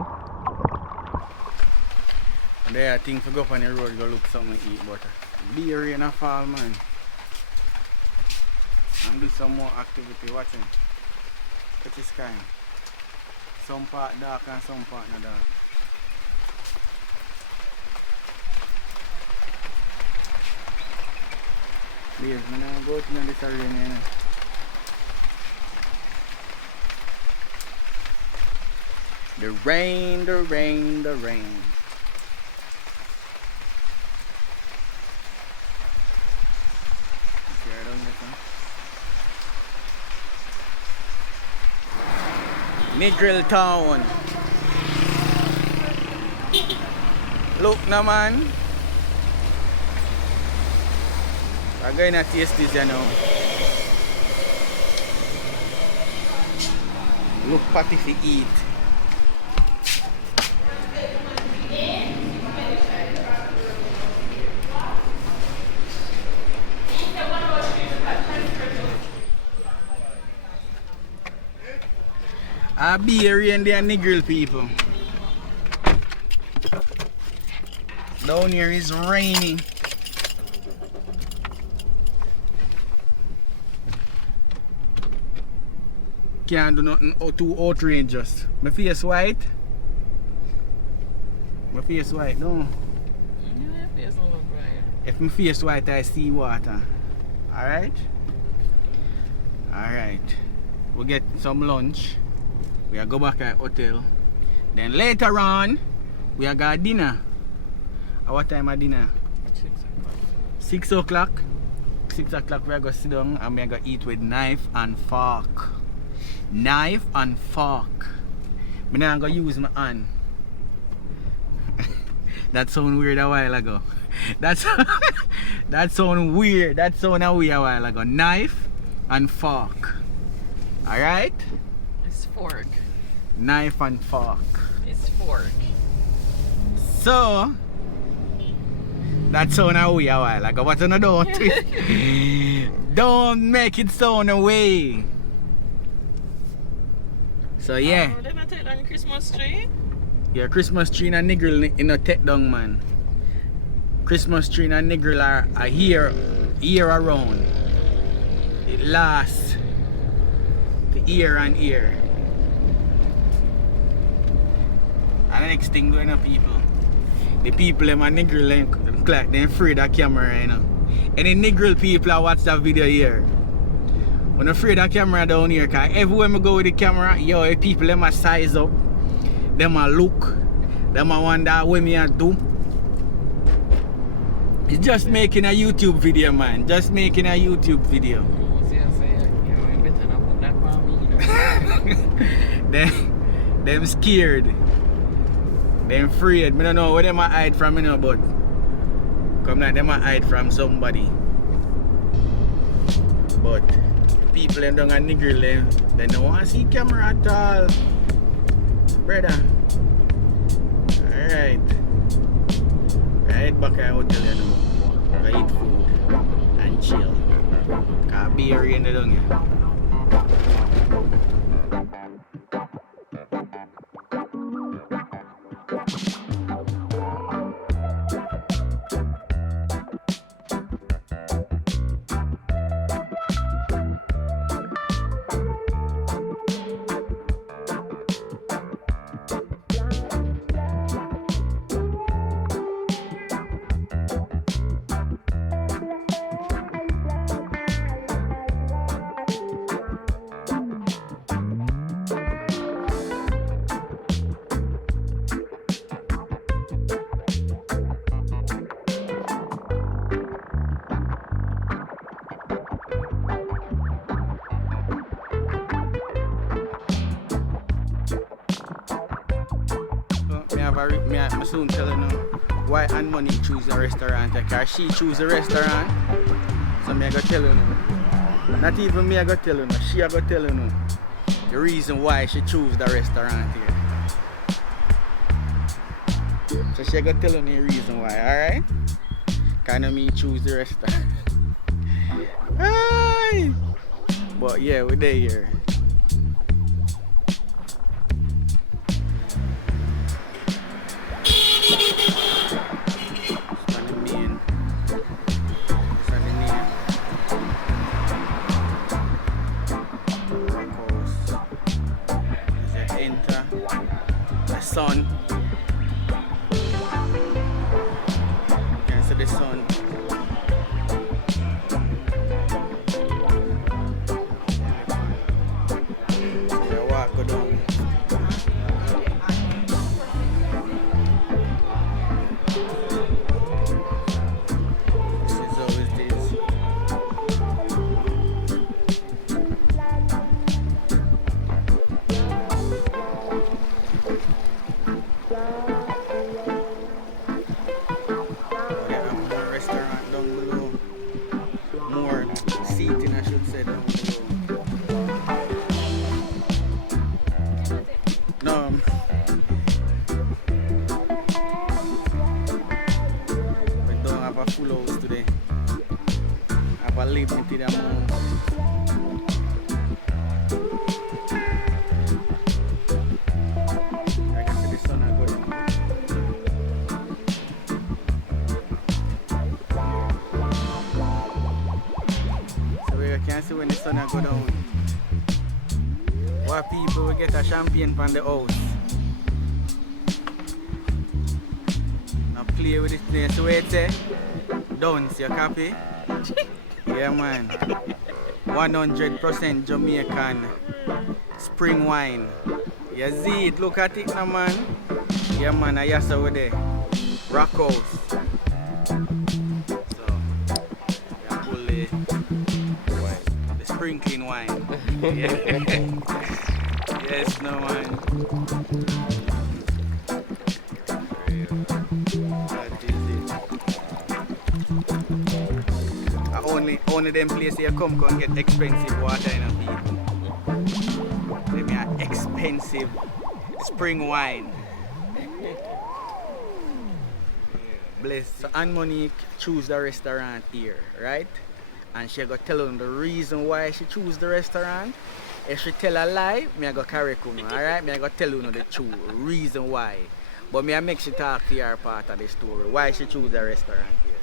There I think to go up on the road go look something to eat, but be a rain and fall, man. And do some more activity watching. Look at the sky. Some part dark and some part not dark. Yes, I'm going to go to this arena. The rain, the rain, the rain. Negril town. Look naman. I'm gonna taste this now. Look patty to eat. I be here and there Negril people. Down here is raining. Can't do nothing too outrageous. My face white. My face white, no. Your face don't look right. If my face white, I see water. Alright? Alright. We'll get some lunch. We are go back at hotel. Then later on, we are got dinner. At what time at dinner? 6 o'clock. 6 o'clock we are going to sit down and we are going to eat with knife and fork. Knife and fork. I'm not going to use my hand. That sounded weird a while ago. That sounded weird. That sounded weird a while ago. Knife and fork. Alright? It's fork. Knife and fork. It's fork. So, that sounded weird a while ago. But no, don't make it sound away. So yeah. They not take down Christmas tree? Yeah, Christmas tree and Negril in a take down, man. Christmas tree and Negril are here year around. It lasts the year and year. And the next thing going on, people. The people them and Negril like they're afraid of camera, you know. Any Negril people that watch that video here. When I'm afraid of camera down here, cause everywhere I go with the camera, yo, the people them a size up, them a look, them a wonder what me a do. It's just making a YouTube video, man. Just making a YouTube video. Them scared. Them afraid. I don't know where them a hide from, you know, but come like them a hide from somebody. But people them down at Negril they don't want to see camera at all. Brother. Alright. Right back at hotel, you know. Go eat food and chill. Cause beer in the down here. I soon tell you why Anne Money choose a restaurant. Because she choose a restaurant. So me I go tell you now. Not even me I go tell you now. She I go tell you now. The reason why she choose the restaurant here. So she go tell you the reason why, alright? Kind of me choose the restaurant. Hey! But yeah, we're there here. Sun. Can see the sun. Yeah, walk go down. This is how it is. See when the sun go down. What people will get a champagne from the house. Now play with this place. So wait say, dance your copy. Yeah man. 100% Jamaican spring wine. You see it, look at it now man. Yeah man, I just over there. Rock house. Sprinkling wine. Yeah. Yes, no man. That is it. Only them places you come get expensive water in a people. Let me have expensive spring wine. Bless. So Anne Monique choose the restaurant here, right? And she go tell them the reason why she choose the restaurant. If she tell a lie, me I go carry come, alright? Me I go tell you the true reason why. But me I make she talk to her part of the story. Why she choose the restaurant here.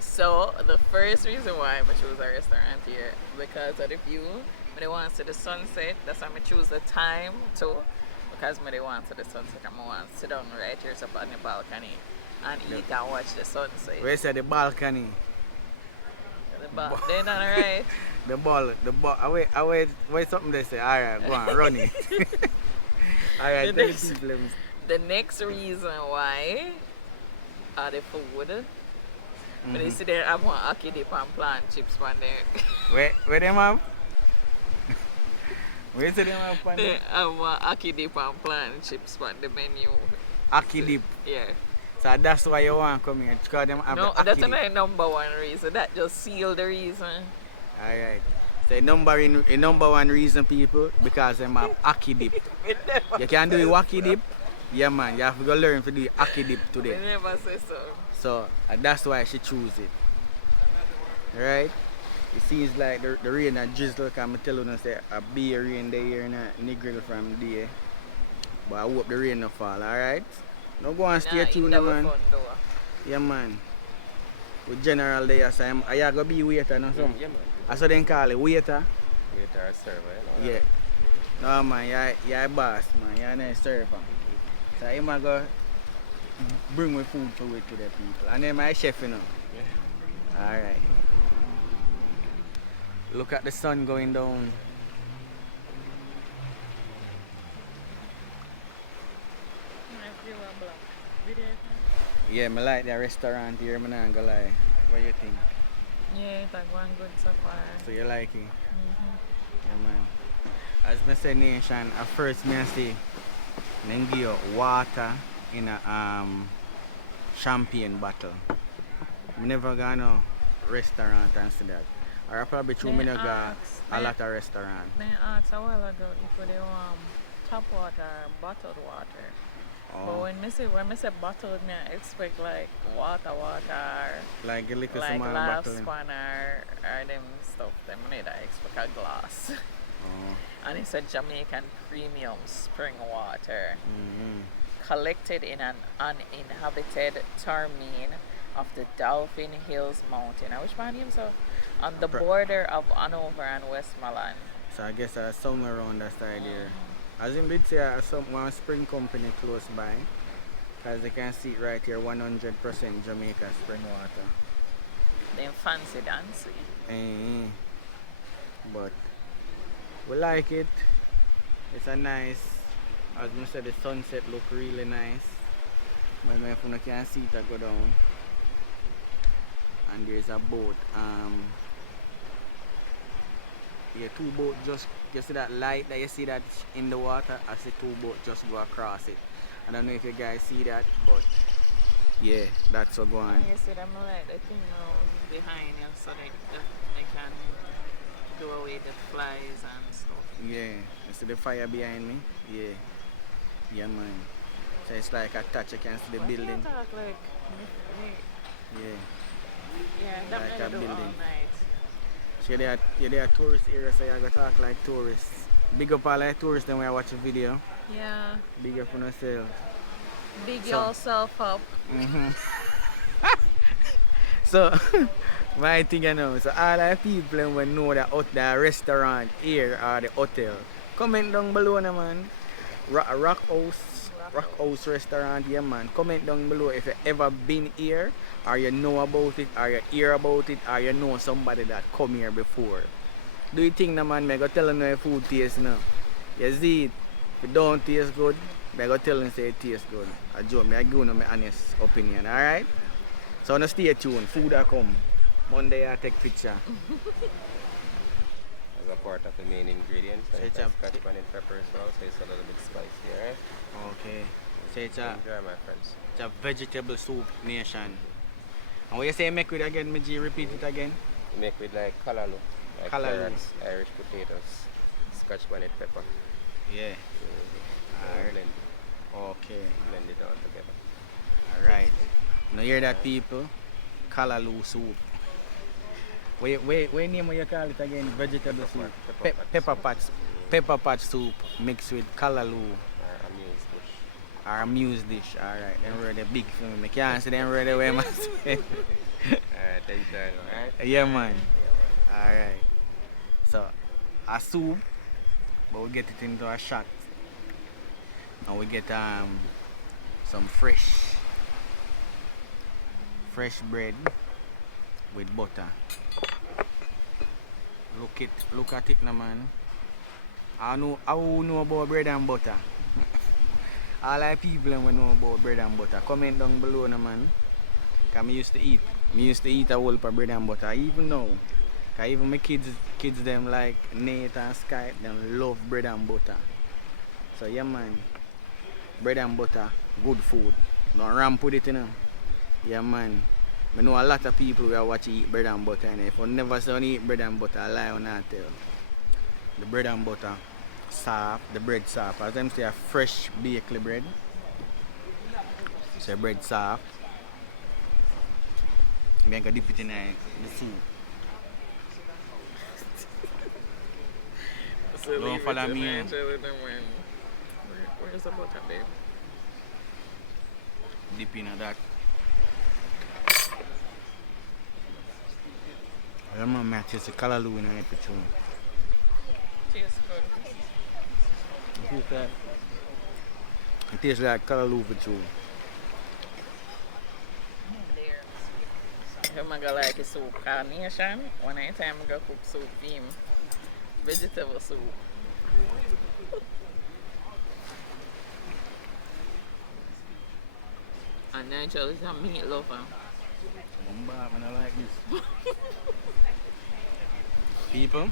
So the first reason why I choose a restaurant here because of the view. I want to see the sunset. That's why I choose the time too. Because I want to see the sunset. I want to sit down right here up on the balcony and eat and watch the sunset. Where's the balcony? They're not right. The ball. I wait something they say. Alright, go on, run it. Alright, tell the people. The next reason why are the food. When you see there, I want ackee dip and plant chips on there. Where them have? Where is them have on there? I want ackee dip and plant chips on the menu. Ackee dip? Yeah. So that's why you want to come here, because them have no, the that's dip. not number one reason. That just sealed the reason. Alright. So number one reason, people, because them have ackee dip. You can do wacky dip. Yeah man, you have to go learn to do ackee dip today. They never say so. So that's why she choose it. Right? It seems like the rain and drizzle, because I tell you say a big rain there in Negril from there. But I hope the rain not fall, alright? Don't go and stay tuned, man. Yeah, man. With General there, so I going to be waiter now, so. Yeah, man. That's what they call it, waiter. Waiter or server, you know? Yeah. No, man, you're a boss, man. You're a nice server. So I'm going to bring my food to the people. And then my chef, you know. Yeah. Alright. Look at the sun going down. Yeah, I like the restaurant here, I'm not gonna lie. What do you think? Yeah, it's like one good so far. So you like it? Yeah, man. As I say, Nation, at first I say, then give you water, in a champagne bottle. Me never go no restaurant and see that. Or probably true me no go a lot of restaurant. They asked a while ago if they want tap water or bottled water. But Oh, when I say bottled, I expect like water, like a little like small life bottle. spanner or them stuff. Them need I expect a glass. Oh. And it's a Jamaican premium spring water Mm-hmm. collected in an uninhabited terrain of the Dolphin Hills Mountain. Which one name so? On the border of Hanover and Westmoreland. So I guess somewhere around that side here. As in did say one spring company close by. Because you can see it right here, 100% Jamaica spring water. Them fancy dancing. Eh, but we like it. It's a nice, as I said, the sunset look really nice. When if you can see it, I go down. And there's a boat. Yeah, two boats just, you see that light that you see that in the water? I see two boats just go across it. I don't know if you guys see that, but yeah, that's what going on. And you see them light, the thing behind you so they can do away the flies and stuff. Yeah, you see the fire behind me? Yeah. Yeah, man. So it's like a touch, you can see the building. You talk like, Yeah. yeah, that Like like a do all building. night. So you're there tourist area, so you gotta talk like tourists. Big up all like tourists then when I watch a video. Yeah, Big up on yourself. big So- yourself up. So, my thing you know, so all the people when know that out the restaurant here or the hotel, comment down below na man. Rock House restaurant, yeah man. Comment down below if you ever been here or you know about it or you hear about it or you know somebody that come here before. Do you think na man me go tell them the food taste now? You see it, if it don't taste good, me go tell them say it tastes good. I joke, me I give you my honest opinion, alright? So now stay tuned, food a come. Monday I take picture. As a part of the main ingredients, So and it's a- scotch bonnet pepper as well, so it's a little bit spicy, alright? Okay. So it's a Enjoy, my friends. vegetable soup nation. And what you say make with again, G, repeat it again? You make with like kalaloo, like Kalaloo. carrots, Irish potatoes, scotch bonnet pepper. Yeah. Alright. Blend, Okay. blend it all together. Alright. Now hear that people? Kalaloo soup. What name you call it again? Vegetable soup. Pepper patch soup mixed with kalaloo. Or amuse dish. Or a muse dish. Alright, then we're the big film. I can't see them right away, man. Alright, enjoy it, alright? Yeah, man. Alright. So, a soup, but we get it into a shot. And we get some fresh bread with butter. Look at it now, man. I know about bread and butter. All the people who know about bread and butter, comment down below now, man. Cause me used to eat a whole of bread and butter, even now. Cause even my kids them like Nate and Sky, them love bread and butter. So yeah, man. Bread and butter, good food. Don't ramp with it, you know. Yeah, man. I know a lot of people who are watching eat bread and butter, and if you never see eat bread and butter, I lie on that tell. The bread and butter, soft, the bread soft. As them say, a fresh baked bread. So bread soft. I'm going to dip it in the soup. So Don't follow me in. Where's the butter, babe? Dip in that. I don't know, man, taste the kalaloo in the picture. Tastes good. It tastes like kalaloo picture. There. I'm gonna like a soup carnation. One night I'm gonna cook soup for him. Vegetable soup. And Nigel is a meat lover. I don't like this. People,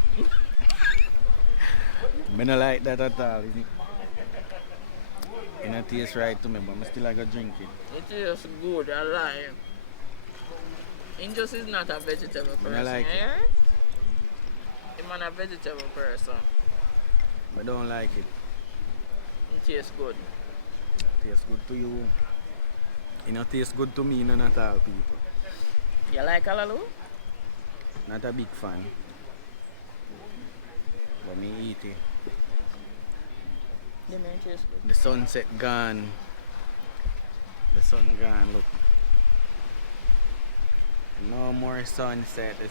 I don't like that at all. You know, not taste right to me, but I still like drink it. It is good, I lie. Injust is not a vegetable person. I like it. eh? I'm not a vegetable person. I don't like it. It tastes good. Tastes good to you. It not tastes good to me, no, not all people. You like alaloo? Not a big fan. But me eat it. The man tastes good. The sunset gone. The sun gone, look. No more sunset. The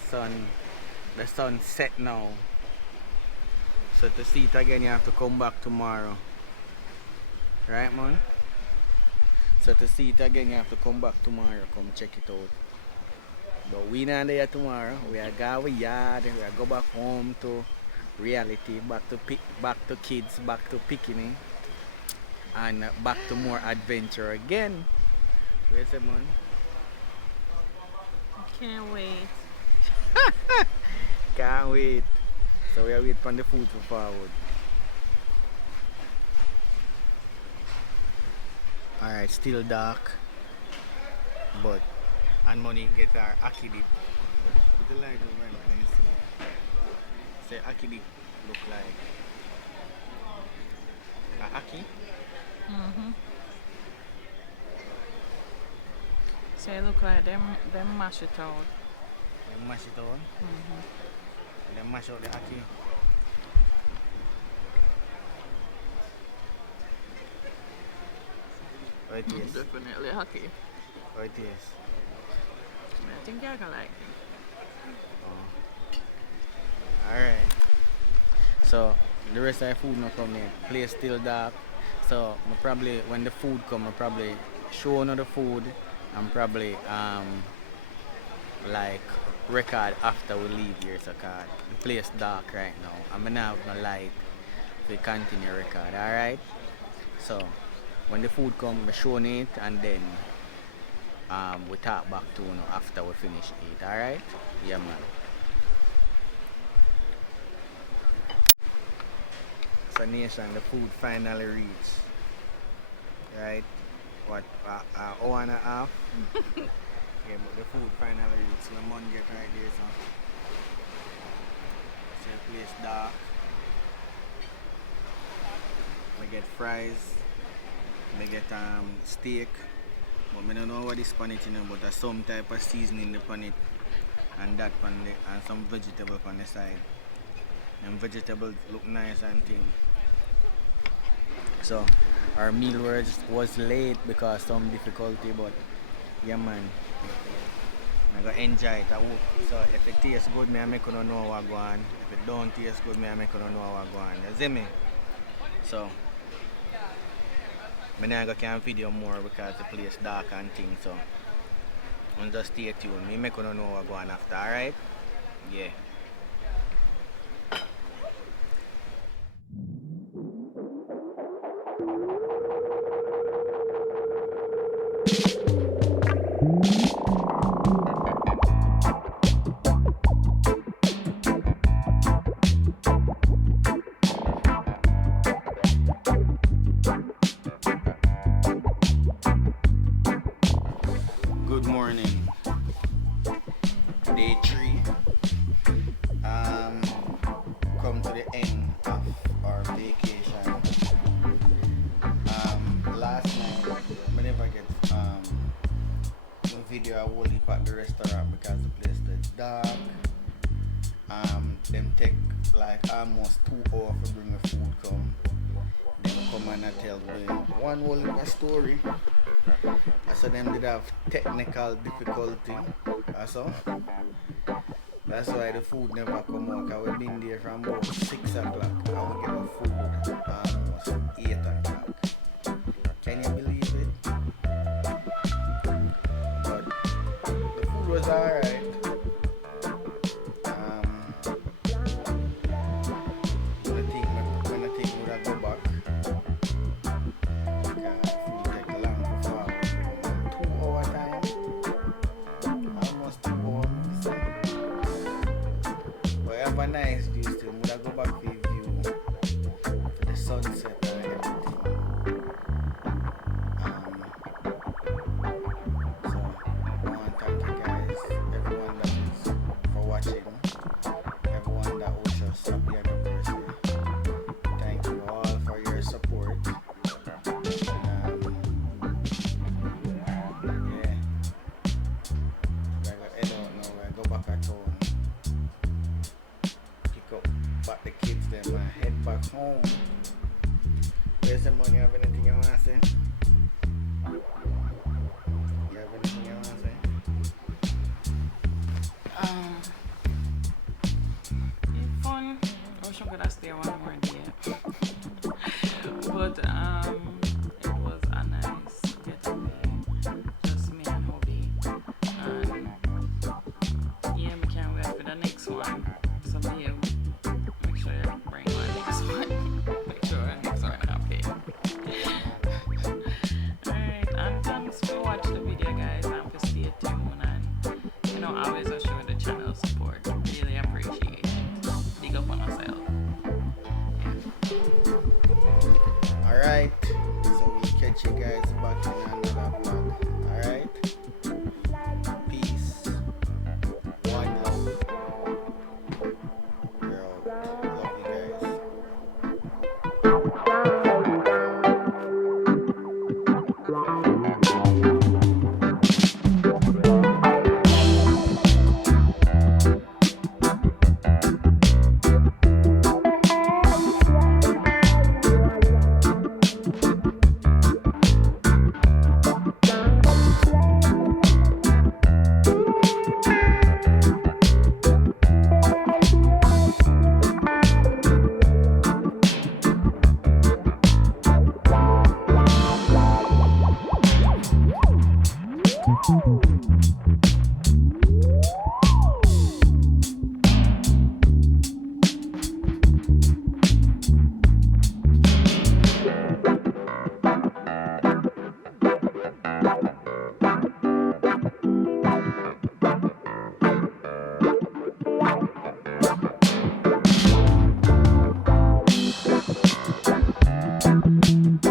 sun set now. So to see it again, you have to come back tomorrow. Right, man? So to see it again, you have to come back tomorrow. Come check it out. But we not there tomorrow. We are go yard. We are go back home to reality. Back to kids. Back to picking. And back to more adventure again. Where's it, man? Can't wait. Can't wait. So we are waiting for the food for forward. Alright, still dark. But and money get our aki dip. Put the light over and you see. Say aki dip look like a aki. So it look like them mash it out. They mash it on. They mash out the aki. How it is? Definitely happy. How it is? I think you're gonna like it. Alright. So the rest of the food not come yet. Place still dark. So I probably when the food come I probably show another food and probably like record after we leave here, so cause the place dark right now. I'm gonna have no light to continue record, alright? So when the food come I show it and then we talk back to you after we finish it, alright? Yeah, man. So nation, the food finally reached. Right? What, hour and a half? Yeah, but the food finally reached. The money get right there, so. See the place dark. We get fries. We get steak. But I don't know what this pan it, you know, but there's some type of seasoning upon it. And that pan and some vegetable on the side. And vegetables look nice and thing. So our meal was late because some difficulty, but yeah, man, I gotta enjoy it. So if it tastes good, me I make you know what go on. If it don't taste good, me I make you know what go on. You see me? So I never can video more because the place dark and thing. So and just stay tuned. Me make you know what go on after. Alright? Yeah. Good morning. Day 3. Come to the end of our vacation. Last night I never get a video I only at the restaurant because the place is dark. Them take like almost 2 hours to bring the food come. Them come and I tell me one whole story. So them did have technical difficulty. So that's why the food never come out. Cause we've been there from about 6 o'clock and we get the food almost 8 o'clock. Can you believe it? But the food was alright. When I think would I go back? Have a nice view still. Would I go back for a view for the sunset and everything? catch you guys back in another vlog.